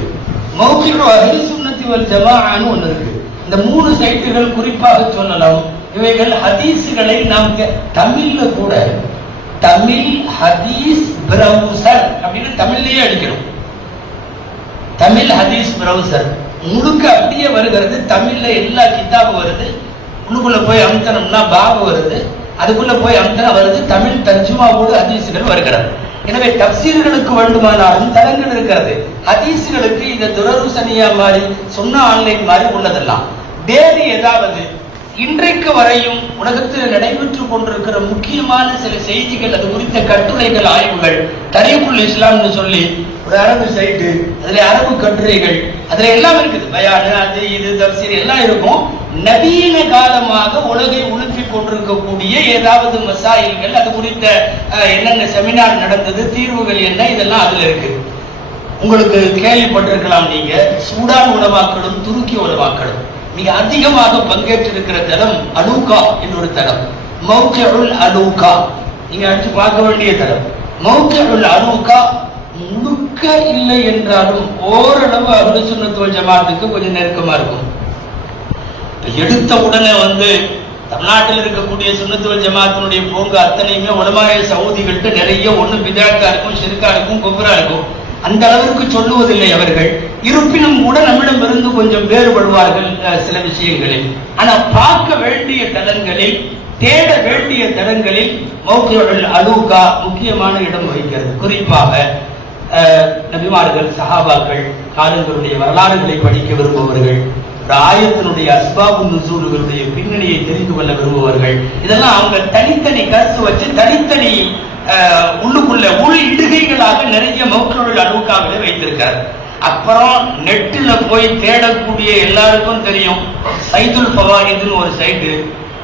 மௌகிஉ அஹ்லி சுன்னத்தி வல் ஜமாஅன்னு ஒன்று இருக்கு. இந்த 3 சைட்டுகள் குறிப்பாக சொல்லலாம். இவைகள் ஹதீஸ்களை நாம் தமிழ்ல கூட தமிழ் ஹதீஸ் பிரவுசர் அப்படின்னு தமிழ்லயே அடிக்கணும். தமிழ் ஹதீஸ் பிரவுசர் முழுக்க அப்படியே வருகிறது. தமிழ்ல எல்லா கிதாபு வருது. உள்ளுக்குள்ள போய் அமுத்தனம்னா பாபு வருது, அதுக்குள்ள போய் அமுத்தனம் வருது. தமிழ் தர்ஜுமாவோடு ஹதீஸ்கள் வருகிறது. எனவே தப்சீர்களுக்கு வேண்டுமானாலும் தளங்கள் இருக்கிறது. ஹதீஸ்களுக்கு இந்த துரரு சனியா மாதிரி சொன்ன ஆன்லைன் மாதிரி உள்ளதெல்லாம் வேறு ஏதாவது இன்றைக்கு வரையும் உலகத்தில் நடைபெற்றுக் கொண்டிருக்கிற முக்கியமான சில செய்திகள், அது குறித்த கட்டுரைகள், ஆய்வுகள், தரீகுல் இஸ்லாம்னு சொல்லி ஒரு அரபு சைட்டு, அதுல அரபு கட்டுரைகள், அதுல எல்லாம் இருக்குது. பயானு, அது இது தப்சீர் எல்லாம் இருக்கும். நவீன காலமாக உலகை உலுப்பி கொண்டிருக்கக்கூடிய ஏதாவது மசாயில்கள், அது குறித்த என்னென்ன செமினார் நடந்தது, தீர்வுகள் என்ன, இதெல்லாம் அதுல இருக்கு. உங்களுக்கு கேள்விப்பட்டிருக்கலாம் நீங்க, சூடான் உலமாக்களும் துருக்கி உலமாக்களும் மிக அதிகமாக பங்கேற்றிருக்கிற தளம் அலூகா என்னொரு தளம், மௌகிஉல் அலூகா. நீங்க அடிச்சு பார்க்க வேண்டிய தளம் மௌகிஉல் அலூகா. முழுக்க இல்லை என்றாலும் ஓரளவு அஹ்லு சுன்னத் வல் ஜமாஅத்துக்கு கொஞ்சம் நெருக்கமா இருக்கும். எடுத்த உடனே வந்து தமிழ்நாட்டில் இருக்கக்கூடிய சுன்னத் வல் ஜமாஅத்தினுடைய போங்க அத்தனையுமே உலமாய சவுதிகள்கிட்ட நிறைய ஒண்ணு பிதாக்கா இருக்கும், ஷிர்கா இருக்கும், குஃப்ரா இருக்கும். அந்த அளவிற்கு சொல்லுவதில்லை அவர்கள். இருப்பினும் கூட நம்மிடமிருந்து கொஞ்சம் வேறுபடுவார்கள் சில விஷயங்களில். ஆனா பார்க்க வேண்டிய தளங்களில், தேட வேண்டிய தளங்களில் மௌகிஉல் அலூகா முக்கியமான இடம் வகிக்கிறது. குறிப்பாக நபிமார்கள், சஹாபாக்கள், காலங்களுடைய வரலாறுகளை படிக்க விரும்புபவர்கள், ஆயத்தினுடைய அஸ்பாபு நுசூலுடைய பின்னணியை தெரிந்து கொள்ள விரும்புவார்கள். இதெல்லாம் அவங்க தனித்தனி கருத்து வச்சு தனித்தனி உள்ளுக்குள்ள உள் இடுகைகளாக நிறைய மௌகிஉல் அலூகாவிலே வைத்திருக்கிறார். அப்புறம் நெட்டில் போய் தேடக்கூடிய எல்லாருக்கும் தெரியும், சைதுல் ஃபவாயிதுன்னு ஒரு சைடு,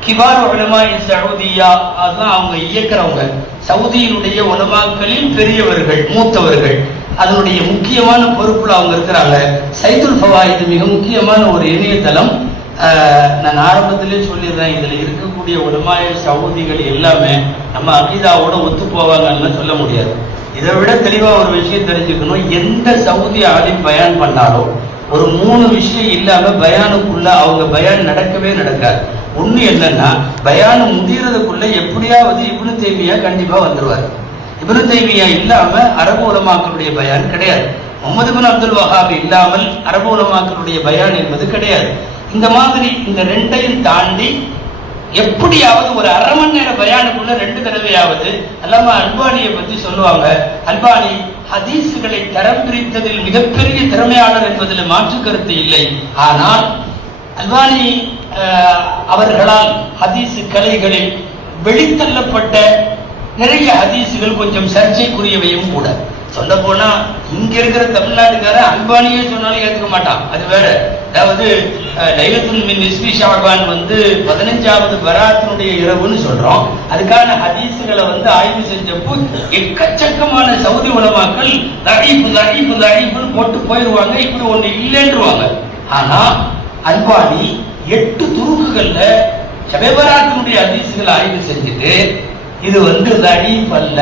கிபார் உலமா சவுதியா, அதுதான் அவங்க இயக்கிறவங்க, சவுதியினுடைய உலமாக்களின் பெரியவர்கள், மூத்தவர்கள், அதனுடைய முக்கியமான பொறுப்புல அவங்க இருக்கிறாங்க. சைதுல் ஃபவாயிது மிக முக்கியமான ஒரு இணையதளம். நான் ஆரம்பத்திலே சொல்லிடுறேன், இதுல இருக்கக்கூடிய உலமாய சவுதிகள் எல்லாமே நம்ம அகீதாவோட ஒத்து போவாங்கன்னு சொல்ல முடியாது. இதை விட தெளிவா ஒரு விஷயம் தெரிஞ்சுக்கணும், எந்த சவுதி ஆலிம் பயான் பண்ணாலும் ஒரு 3 விஷயம் இல்லாம பயானுக்குள்ள அவங்க பயான் நடக்கவே நடக்காது. ஒண்ணு என்னன்னா, பயானு முடிகிறதுக்குள்ள எப்படியாவது இப்னு தைமியா கண்டிப்பா வந்துருவார். இப்னு தைமியா இல்லாம அரபு உலமாக்களுடைய பயான் கிடையாது. முஹம்மது பின் அப்துல் வஹாப் இல்லாமல் அரபு உலமாக்களுடைய பயான் என்பது கிடையாது. இந்த மாதிரி இந்த 2ஐயும் தாண்டி எப்படியாவது ஒரு அரை மணி நேர பயானுக்குள்ள 2 தடவையாவது அல்லாம அல்பானியை பத்தி சொல்லுவாங்க. அல்பானி ஹதீஸ்களை தரம் பிரித்ததில் மிகப்பெரிய திறமையாளர் என்பதில் மாற்று கருத்து இல்லை. ஆனால் அல்பானி அவர்களால் ஹதீஸ் கலைகளில் வெளித்தள்ளப்பட்ட நிறைய ஹதீஸுகள் கொஞ்சம் சர்ச்சைக்குரியவையும் கூட. சொல்ல போனா இங்க இருக்கிற தமிழ்நாட்டுக்கார அல்பானியே சொன்னாலும் ஏத்துக்க மாட்டான், அது வேற. அதாவது லைலத்துல் மின் நிஸ்பி ஷஅபான் வந்து 15வது பராத்தினுடைய இரவுன்னு சொல்றோம். அதுக்கான ஹதீஸுகளை வந்து ஆய்வு செஞ்சப்போ எக்கச்சக்கமான சவுதி உலமாக்கள் தஈஃப்னு போட்டு போயிருவாங்க, இப்படி ஒண்ணு இல்லைன்றுவாங்க. ஆனா அல்பானி 8 துருக்குகள்ல ஷபேபராத்தினுடைய ஹதீஸுகளை ஆய்வு செஞ்சுட்டு இது வந்து தஈஃப் அல்ல,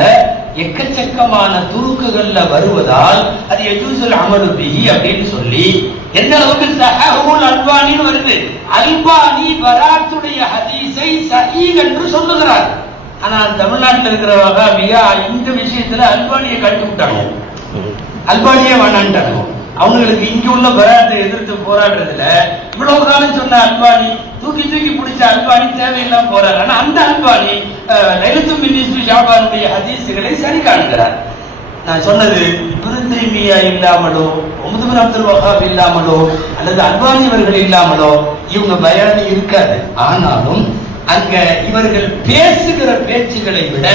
எக்கச்சக்கமான துருக்குகள்ல வருவதால் அது யஜூஸுல் அமலு பிஹி அப்படின்னு சொல்லி எந்த அளவுக்கு ஸஹீஹுல் அல்பானின்னு வருது. அல்பானி பராத்துடைய ஹதீஸை ஸஹீஹ் என்று சொல்லுகிறார். ஆனா தமிழ்நாட்டில் இருக்கிறவங்க மிக இந்த விஷயத்துல அல்பானியை கட்டு விட்டாங்க, அல்பானியே வேணான்ட்டாங்க. அவங்களுக்கு இங்க உள்ள பராத்தை எதிர்த்து போராடுறதுல இவ்வளவு காலம் சொன்ன அல்பானி தூக்கி பிடிச்ச அல்பானி தேவையில்லாம போறாரு. ஆனா அந்த அல்பானி லைலத்துல் மின் நிஸ்பி ஷஅபானுடைய ஹதீஸ்களை சரி காண்கிறார். நான் சொன்னது இப்னு தைமியா இல்லாமலோ, முஹம்மது பின் அப்துல் வஹாப் இல்லாமலோ, அல்லது அல்பானி அவர்கள் இல்லாமலோ இவங்க பயானி இருக்காது. ஆனாலும் அங்க இவர்கள் பேசுகிற பேச்சுகளை விட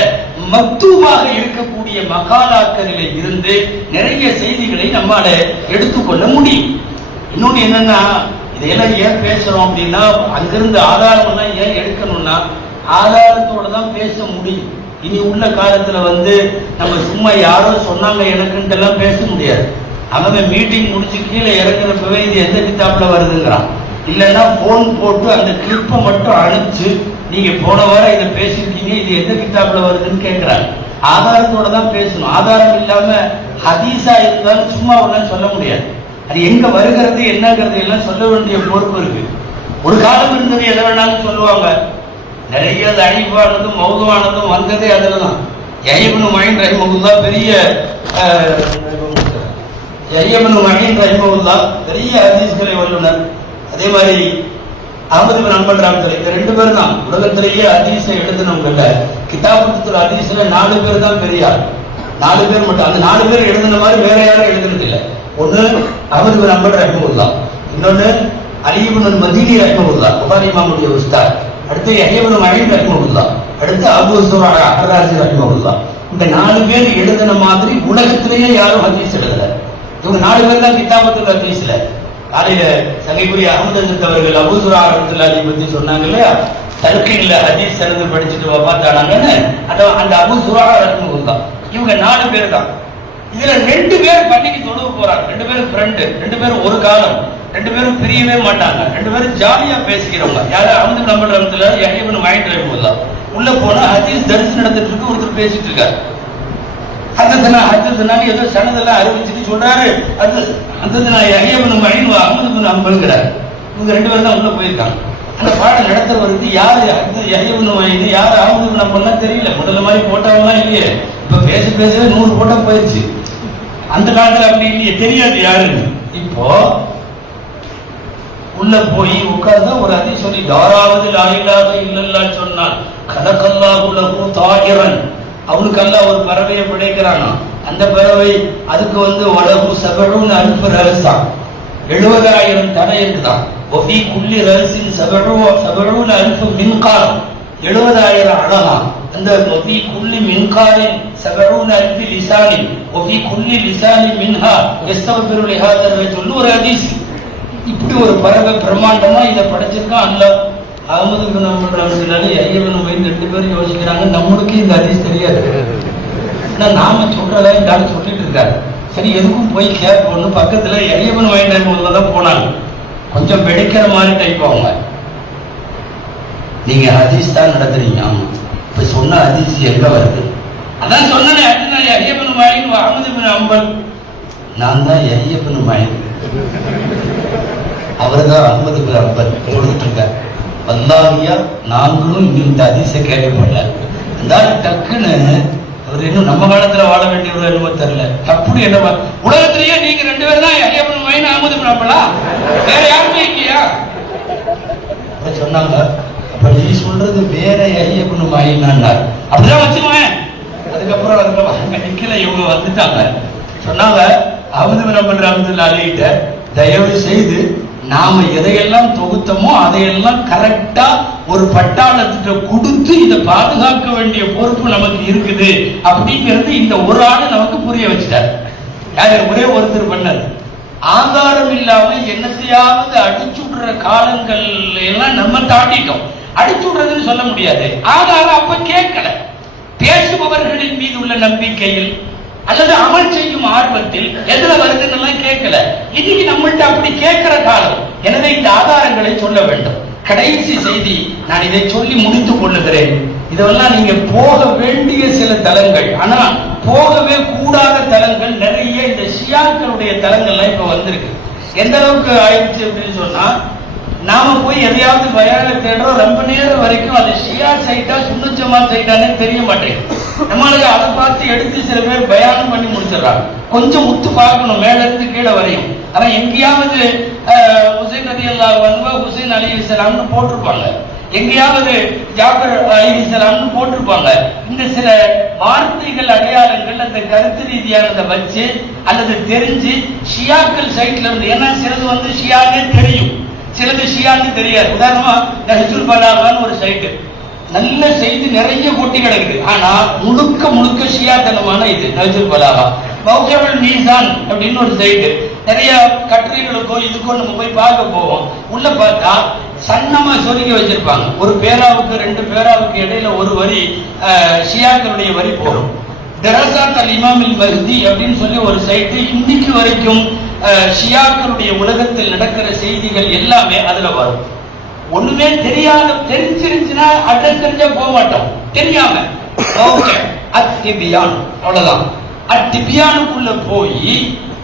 மக்தூமாக இருக்கக்கூடிய மகாலாக்களிலே இருந்து நிறைய செய்திகளை நம்மால எடுத்துக்கொள்ள முடியும். இன்னொன்னு என்னன்னா, இதையெல்லாம் ஏன் பேசுறோம் அப்படின்னா, அங்கிருந்து ஆதாரம் ஏன் எடுக்கணும்னா, ஆதாரத்தோட தான் பேச முடியும். இனி உள்ள காலத்துல நம்ம சும்மா யாரோ சொன்னாங்க எனக்குன்ட்டு எல்லாம் பேச முடியாது. அவங்க மீட்டிங் முடிச்சு கீழே இறங்குறப்பவே இது எந்த கிதாப்ல வருதுங்கிறான். இல்லைன்னா போன் போட்டு அந்த கிளிப்பை மட்டும் அனுப்பிச்சு நீங்க போன வாரம் இதை பேசியிருக்கீங்க, இது எந்த கிதாப்ல வருதுன்னு கேட்கிறாங்க. ஆதாரத்தோட தான் பேசணும். ஆதாரம் இல்லாம ஹதீஸா இருந்தாலும் சும்மா ஒன்றும் சொல்ல முடியாது. அது எங்க வருகிறது என்னங்கிறது எல்லாம் சொல்ல வேண்டிய பொறுப்பு இருக்கு. ஒரு காலம் இருந்தது எதை வேணாலும் சொல்லுவாங்க. நிறைய அழிவானதும் மௌதுவானதும் வந்ததே அதுலதான். யஹ்யா மயின் ரஹிமஹுல்லா பெரிய பெரிய ஹதீஸ்களை வல்லுனர். அதே மாதிரி அஹ்மது பின் ஹம்பல் ரஹ்மத்துல்லாஹி இந்த 2 பேர் தான் உலகத்திலேயே ஹதீஸை எழுதினவங்க. கிதாபுல் ஹதீஸ்ல 4 பேர் தான் பெரியார். 4 பேர் மட்டும். அந்த 4 பேர் எழுதின மாதிரி வேற யாரும் எழுதுனது இல்லை. ஒன்னு அஹ்மது பின் ஹம்பல் ரஹ்மத்துல்லாஹ், இன்னொன்னு அலி இப்னு மதீனி ரஹ்மத்துல்லாஹ் புகாரி இமாமுடைய உஸ்தாத், அடுத்து யஹ்யா இப்னு மயின் ரஹ்மத்துல்லாஹ், அடுத்து அபூ ஸுரா அர்-ராஸி ரஹ்மத்துல்லாஹ். இந்த 4 பேர் எழுதின மாதிரி உலகத்திலேயே யாரும் ஹதீஸ் எழுதல. இவங்க 4 பேர் தான் கிதாபுல் ஹதீஸ்ல. காலையில சகைக்குரிய அஹ்மது ஹசரத் அவர்கள் அபூ ஸுரா ரஹ்மத்துல்லாஹி பத்தி சொன்னாங்க இல்லையா, தல்கீன்ல ஹதீஸ் சனது படிச்சுட்டு வஃபாத்தானாங்கன்னு. அந்த அபூ ஸுரா ரஹ்மத்துல்லாஹ் இவங்க 4 பேர் தான். இதுல 2 பேர் பள்ளிக்கு தொழுவ போறாங்க. 2 பேரும் ஃப்ரெண்டு, 2 பேரும் ஒரு காலம், 2 பேரும் பிரியவே மாட்டாங்க, 2 பேரும் ஜாலியா பேசிக்கிறவங்க. யாரு? அஹ்மது பின் ஹம்பல் ரஹ்மத்துல்லாஹி, யஹ்யா இப்னு மயின் ரஹ்மத்துல்லாஹ். உள்ள போனா ஹதீஸ் தர்ஸ் நடந்துட்டு இருக்கு. ஒருத்தர் பேசிட்டு இருக்காரு. ஹதீஸ்னா ஏதோ சனதெல்லாம் அறிவிச்சுட்டு சொல்றாரு. ஹதீஸ்னா யஹ்யா இப்னு மயின் அஹ்மது பின் ஹம்பல்ங்கறாரு. இவங்க 2 பேரும் தான் உள்ள போயிருக்காங்க. அந்த பாடம் நடத்துறவருக்கு யாரு யஹ்யா இப்னு மயின் யாரு அஹ்மது பின் ஹம்பல்னா தெரியல. முதல்ல மாதிரி போட்டோவெல்லாம் இல்லையே. இப்ப பேசவே 100 போட்டோ போயிடுச்சு. அந்த காலத்துல அப்படி இல்லையே, தெரியாது யாருன்னு. இப்போ உள்ள போய் உட்கார்ந்து ஒரு ஹதீஸ் சொல்லி, யாராவது லா இலாஹ இல்லல்லாஹ் சொன்னால் கலக்கல்லாஹு லஹு தாயிரன், அவனுக்கு அல்லாஹ் ஒரு பறவையை படைக்கிறானா. அந்த பறவை அதுக்கு உலகு 70,000 ரஹஸா, 70,000 தலை இருக்குதான். ஒஃபி குல்லி ரஹஸின் 70,000 மின்கார், 70,000 அழகா. அந்த ஒஃபி குல்லி மின்காரின் 70,000 லிசானின், ஒஃபி குல்லி லிசானின் மின்ஹா யஸ்தக்பிரு லிஹாதர் ரஜுல். ஒரு ஹதீஸ். இப்படி ஒரு பறவை பிரம்மாண்டமா இதை படைச்சிருக்கான் அல்லாஹ். அஹ்மது பின் ஹம்பல் ரஹ்மத்துல்லாஹி, யஹ்யா இப்னு மயின் 2 பேரும் யோசிக்கிறாங்க, நம்மளுக்கு இந்த ஹதீஸ் தெரியாது. ஆனா நாம சொல்றதா இந்த ஆள் சொல்லிட்டு இருக்காரு. சரி எதுக்கும் போய் கேட்போம்னு பக்கத்துல யஹ்யா இப்னு மயின் ரஹ்மத்துல்லாஹ் தான் போனாங்க. கொஞ்சம் வெடிக்கிற மாதிரி டைப் அவங்க. நீங்க ஹதீஸ் தான் நடத்துறீங்க. ஆமா, இப்ப சொன்ன ஹதீஸ் எங்க வருது? அதான் சொன்னேன், யஹ்யா இப்னு மயின் அஹ்மது பின் ஹம்பல். நான் தான் யஹ்யா இப்னு மயின், அவர்தான் அஹ்மது பின் ஹம்பல் சொல்லிட்டு இருக்காரு. அல்லாஹ்யா நாங்களும் இந்த ஹதீஸை கேள்விப்படல. அந்த டக்குன்னு அவர் இன்னும் நம்ம காலத்துல வாழ வேண்டியவர் என்னமோ தெரியல. அப்படி என்ன உலகத்திலேயே நீங்க 2 பேர் தான் யஹ்யா இப்னு மயின் அஹ்மது பின் ஹம்பலா? வேற யாருமே இல்லையா? சொன்னாங்க. அப்ப நீ சொல்றது வேற யஹ்யா இப்னு மயின் அப்படிதான் வச்சுக்குவேன். அதுக்கப்புறம் நிக்கல, இவங்க வந்துட்டாங்க. சொன்னாங்க அஹ்மது பின் ஹம்பல் ரஹ்மத்துல்லாஹி அலைஹி, தயவு செய்து நாம எதையெல்லாம் தொகுத்தமோ அதையெல்லாம் கரெக்டா ஒரு பட்டாளத்திட்ட கொடுத்து இதை பாதுகாக்க வேண்டிய பொறுப்பு நமக்கு இருக்குது அப்படிங்கிறது இந்த ஒரு ஆளு நமக்கு புரிய வச்சுட்டார். யாரு? ஒரே ஒருத்தர் பண்ணது. ஆதாரம் இல்லாம என்னத்தையாவது அடிச்சுடுற காலங்கள் எல்லாம் நம்ம தாண்டிட்டோம். அடிச்சுடுறதுன்னு சொல்ல முடியாது. ஆதாரம் அப்ப கேட்கல. பேசுபவர்களின் மீது உள்ள நம்பிக்கையில் அல்லது அமல் செய்யும் ஆர்வத்தில் எதுல வருதுன்னு கேட்கல. இன்னைக்கு நம்மள்ட்ட அப்படி கேட்கிற காலம். எனவே இந்த ஆதாரங்களை சொல்ல வேண்டும். கடைசி செய்தி, நான் இதை சொல்லி முடித்துக் கொள்ளுகிறேன். இதெல்லாம் நீங்க போக வேண்டிய சில தலங்கள், ஆனா போகவே கூடாத தலங்கள் நிறைய. இந்த ஷியாக்களுடைய தலங்கள்லாம் இப்ப வந்திருக்கு. எந்த அளவுக்கு ஆயிடுச்சு அப்படின்னு சொன்னா, நாம போய் எதையாவது பயான தேடுறோம், ரொம்ப நேரம் வரைக்கும் அது ஷியா சைட்டா சுன்னத் ஜமாத் சைட்டானே தெரிய மாட்டேங்குது. நம்மளுக்கு அதை பார்த்து எடுத்து சில பேர் பயானம் பண்ணி முடிச்சிடறாங்க. கொஞ்சம் உத்து பார்க்கணும், மேல இருந்து கீழே வரையும். அவன் எங்கேயாவது ஹுசைன் ரலியல்லாஹு அன்ஹு ஹுசைன் அலைஹிஸ்ஸலாம்னு போட்டிருப்பாங்க, எங்கேயாவது ஜாஃபர் அலைஹிஸ்ஸலாம்னு போட்டிருப்பாங்க. இந்த சில வார்த்தைகள் அடையாளங்கள் அந்த கருத்து ரீதியானதை வச்சு அல்லது தெரிஞ்சு ஷியாக்கள் சைட்ல இருந்து, ஏன்னா சிலது ஷியானே தெரியும், சிலது ஷியான்னு தெரியாது. உதாரணமா நஹ்ஜுல் பலாகான்னு ஒரு சைட்டு, நல்ல செய்தி நிறைய கொட்டி கிடக்குது, ஆனா முழுக்க முழுக்க ஷியாத்தனமான இது நஹ்ஜுல் பலாகா. மௌஜுல் மீசான் அப்படின்னு ஒரு சைட்டு, நிறைய கட்டுரைகளுக்கோ இதுக்கோ நம்ம போய் பார்க்க போவோம். உள்ள பார்த்தா சன்னமா சொருகி வச்சிருப்பாங்க. ஒரு பேராவுக்கு 2 பேராவுக்கு இடையில ஒரு வரி ஷியாக்களுடைய வரி போகும். தரசாத் அல் இமாமில் மஹ்தி அப்படின்னு சொல்லி ஒரு சைட்டு இன்னைக்கு வரைக்கும் ஷியாக்களுடைய உலகத்தில் நடக்கிற செய்திகள் எல்லாமே அதுல வரும். ஒண்ணுமே தெரியாத, தெரிஞ்சிருந்துச்சுன்னா அட்ரஸ் தெரிஞ்சா போக மாட்டோம், தெரியாம ஓகே அத்திபியான் அவ்வளவுதான். அத்திபியானுக்குள்ள போய்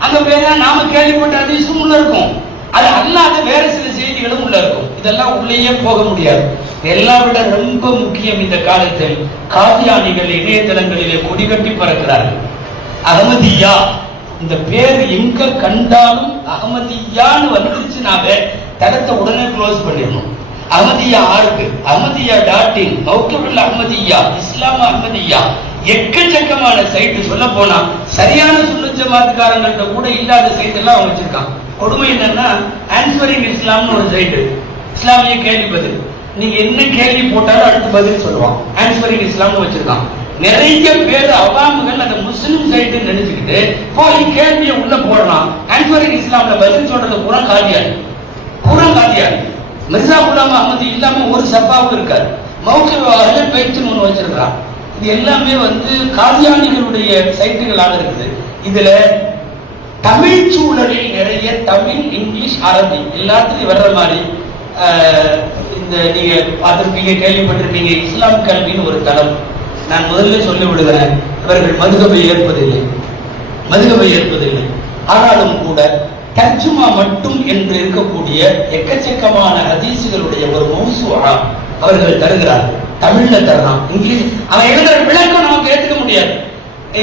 அங்க வேற நாம கேள்விப்பட்ட ஹதீஸும் உள்ள இருக்கும், அது அல்லாத வேற சில செய்திகளும் உள்ள இருக்கும். இதெல்லாம் உள்ளேயே போக முடியாது. எல்லாம் விட ரொம்ப முக்கியம், இந்த காலத்தில் காதியானிகள் இணையதளங்களிலே கொடிகட்டி பறக்கிறார்கள். அகமதியா இந்த பேர் எங்க கண்டாலும் அகமதியான்னு வந்துருச்சுனாவே தடத்தை உடனே க்ளோஸ் பண்ணிடணும். அகமதியா ஆருக்கு, அகமதியா .in, மௌகீபுல் அஹ்மதியா, இஸ்லாம் அஹ்மதியா, எக்கச்சக்கமான சைட்டு. சொல்ல போனா சரியான சுன்னத் ஜமாத்காரங்கள்ட்ட கூட இல்லாத சைட் எல்லாம் அவங்க வச்சிருக்காங்க. கொடுமை என்னன்னா ஆன்சரிங் இஸ்லாம்னு ஒரு சைட்டு, இஸ்லாமிய கேள்வி பதில். நீங்க என்ன கேள்வி போட்டாலும் அடுத்து பதில் சொல்லுவான். ஆன்சரிங் இஸ்லாம்னு வச்சிருக்கான். நிறைய பேர் அவாமுகள் அந்த முஸ்லிம் சைட்டு நினைச்சுக்கிட்டு போய் கேள்வியை உள்ள போடலாம். ஆன்சரிங் இஸ்லாம்ல பதில் சொல்றது பூரா காதியானி, பூரா காதியானி. மிர்சா குலாம் அஹ்மதி இல்லாம ஒரு சப்பாவும் இருக்காரு. மௌகீபு பேச்சுன்னு ஒண்ணு வச்சிருக்கான். இது எல்லாமே காதியானிகளுடைய சைட்டுகளாக இருக்குது. இதுல தமிழ் சூழலில் நிறைய தமிழ், இங்கிலீஷ், அரபி எல்லாத்துலயும் வர்ற மாதிரி இந்த நீங்க பார்த்திருப்பீங்க, கேள்விப்பட்டிருப்பீங்க, இஸ்லாம் கல்வின்னு ஒரு தளம். நான் முதல்ல சொல்லி விடுகிறேன், இவர்கள் மதுகபை ஏற்பதில்லை, மதுகபை ஏற்பதில்லை. ஆனாலும் கூட தர்ஜுமா மட்டும் என்று இருக்கக்கூடிய எக்கச்சக்கமான ஹதீசுகளுடைய ஒரு மௌசூஆ அவர்கள் தருகிறார்கள். தமிழ்ல தரலாம், இங்கிலீஷ், அவன் எழுதுற விளக்கம் நமக்கு ஏற்றுக்க முடியாது.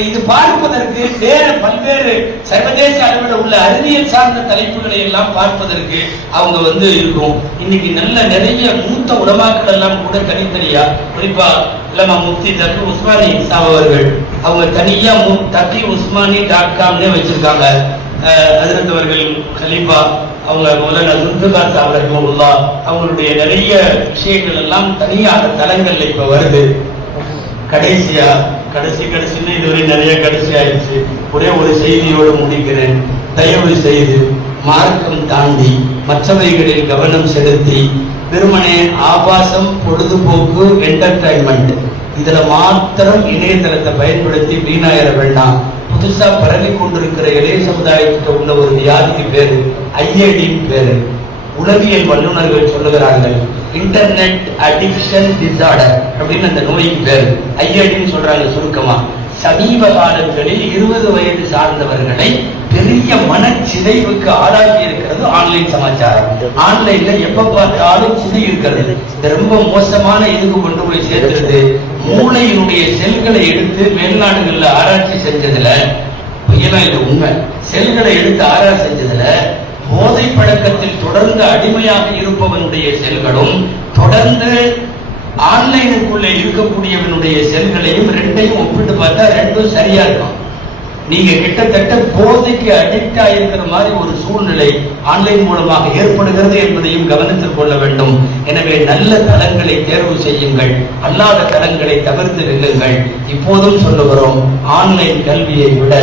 இது பார்ப்பதற்கு வேற பல்வேறு சர்வதேச அளவில் உள்ள அறிவியல் சார்ந்த தலைப்புகளை எல்லாம் பார்ப்பதற்கு அவங்க இருக்கும். இன்னைக்கு நல்ல நிறைய மூத்த உலமாக்கள் எல்லாம் கூட தனித்தனியா, குறிப்பா இல்லமா முஃப்தி தக்கி உஸ்மானி அவர்கள் அவங்க தனியா தக்கி உஸ்மானி.com வச்சிருக்காங்க. அதிர்ந்தவர்கள் கலீஃபா அவங்க மௌலானா ஜுல்ஃபிகார் சாஹிப் ரஹ்மத்துல்லாஹ் அவங்களுடைய நிறைய விஷயங்கள் எல்லாம் தனியாக தளங்கள்ல இப்ப வருது. கடைசின்னு இதுவரை நிறைய கடைசி ஆயிடுச்சு. ஒரே ஒரு செய்தியோடு முடிக்கிறேன். தயவு செய்து மார்க்கம் தாண்டி மற்றவைகளில் கவனம் செலுத்தி வெறுமனே ஆபாசம், பொழுதுபோக்கு, என்டர்டைன்மெண்ட் இதுல மாத்திரம் இணையதளத்தை பயன்படுத்தி வீணாயிர வேண்டாம். புதுசா பரவி கொண்டிருக்கிற இளைய சமுதாயத்துக்கு உள்ள ஒரு வியாதிக்கு பேரு ஐஏடின்னு பேரு. உளவியல் வல்லுநர்கள் சொல்லுகிறார்கள், இன்டர்நெட் அடிக்ஷன் டிசார்டர் அப்படின்னு அந்த நோய்க்கு பேரு. ஐஏடின்னு சொல்றாங்க சுருக்கமா. சமீப காலங்களில் 20 வயது சார்ந்தவர்களை பெரிய மனச்சிதைவுக்கு ஆளாக்கி இருக்கிறது ஆன்லைன் சமாச்சாரம். ஆன்லைன்ல எப்ப பார்த்தாலும் சிதை இருக்கிறது. ரொம்ப மோசமான இதுக்கு கொண்டு போய் சேர்க்கிறது. மூளையினுடைய செல்களை எடுத்து மேல்நாடுகள்ல ஆராய்ச்சி செஞ்சதுல, பொய்யெல்லாம் இல்ல உண்மை, செல்களை எடுத்து ஆராய்ச்சி செஞ்சதுல போதை பழக்கத்தில் தொடர்ந்து அடிமையாக இருப்பவனுடைய செல்களும் தொடர்ந்து ஆன்லைனுக்குள்ள இருக்கக்கூடியவனுடைய செல்களையும் ரெண்டையும் ஒப்பிட்டு பார்த்தா ரெண்டும் சரியா இருக்கும். நீங்க கிட்டத்தட்ட போதைக்கு அடிக்ட் ஆயிருக்கிற மாதிரி ஒரு சூழ்நிலை ஆன்லைன் மூலமாக ஏற்படுகிறது என்பதையும் கவனத்தில் கொள்ள வேண்டும். எனவே நல்ல தளங்களை தேர்வு செய்யுங்கள், அல்லாத தளங்களை தவிர்த்து நில்லுங்கள். இப்போதும் சொல்லுகிறோம், ஆன்லைன் கல்வியை விட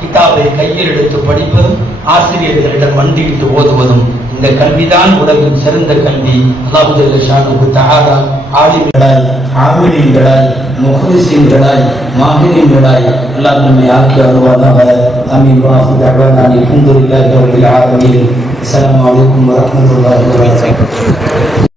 கிதாபை கையில் எடுத்து படிப்பதும் ஆசிரியர்களிடம் மண்டியிட்டு ஓதுவதும் இந்த கல்விதான் உலகின் சிறந்த கல்வி. அல்லாஹ் ஜல்ல ஷானுஹு தஆலா ஆலிம்களாய், ஆமிலீன்களாய், முஹ்லிஸீன்களாய், மாஹிரீன்களாய் அல்லாஹ் நம்மை ஆக்கி அருள்வானாக. ஆமீன். வாஹிரு தஅவானா அல்ஹம்துலில்லாஹி ரப்பில் ஆலமீன். அஸ்ஸலாமு அலைக்கும் வரஹ்மத்துல்லாஹி வபரகாத்துஹு.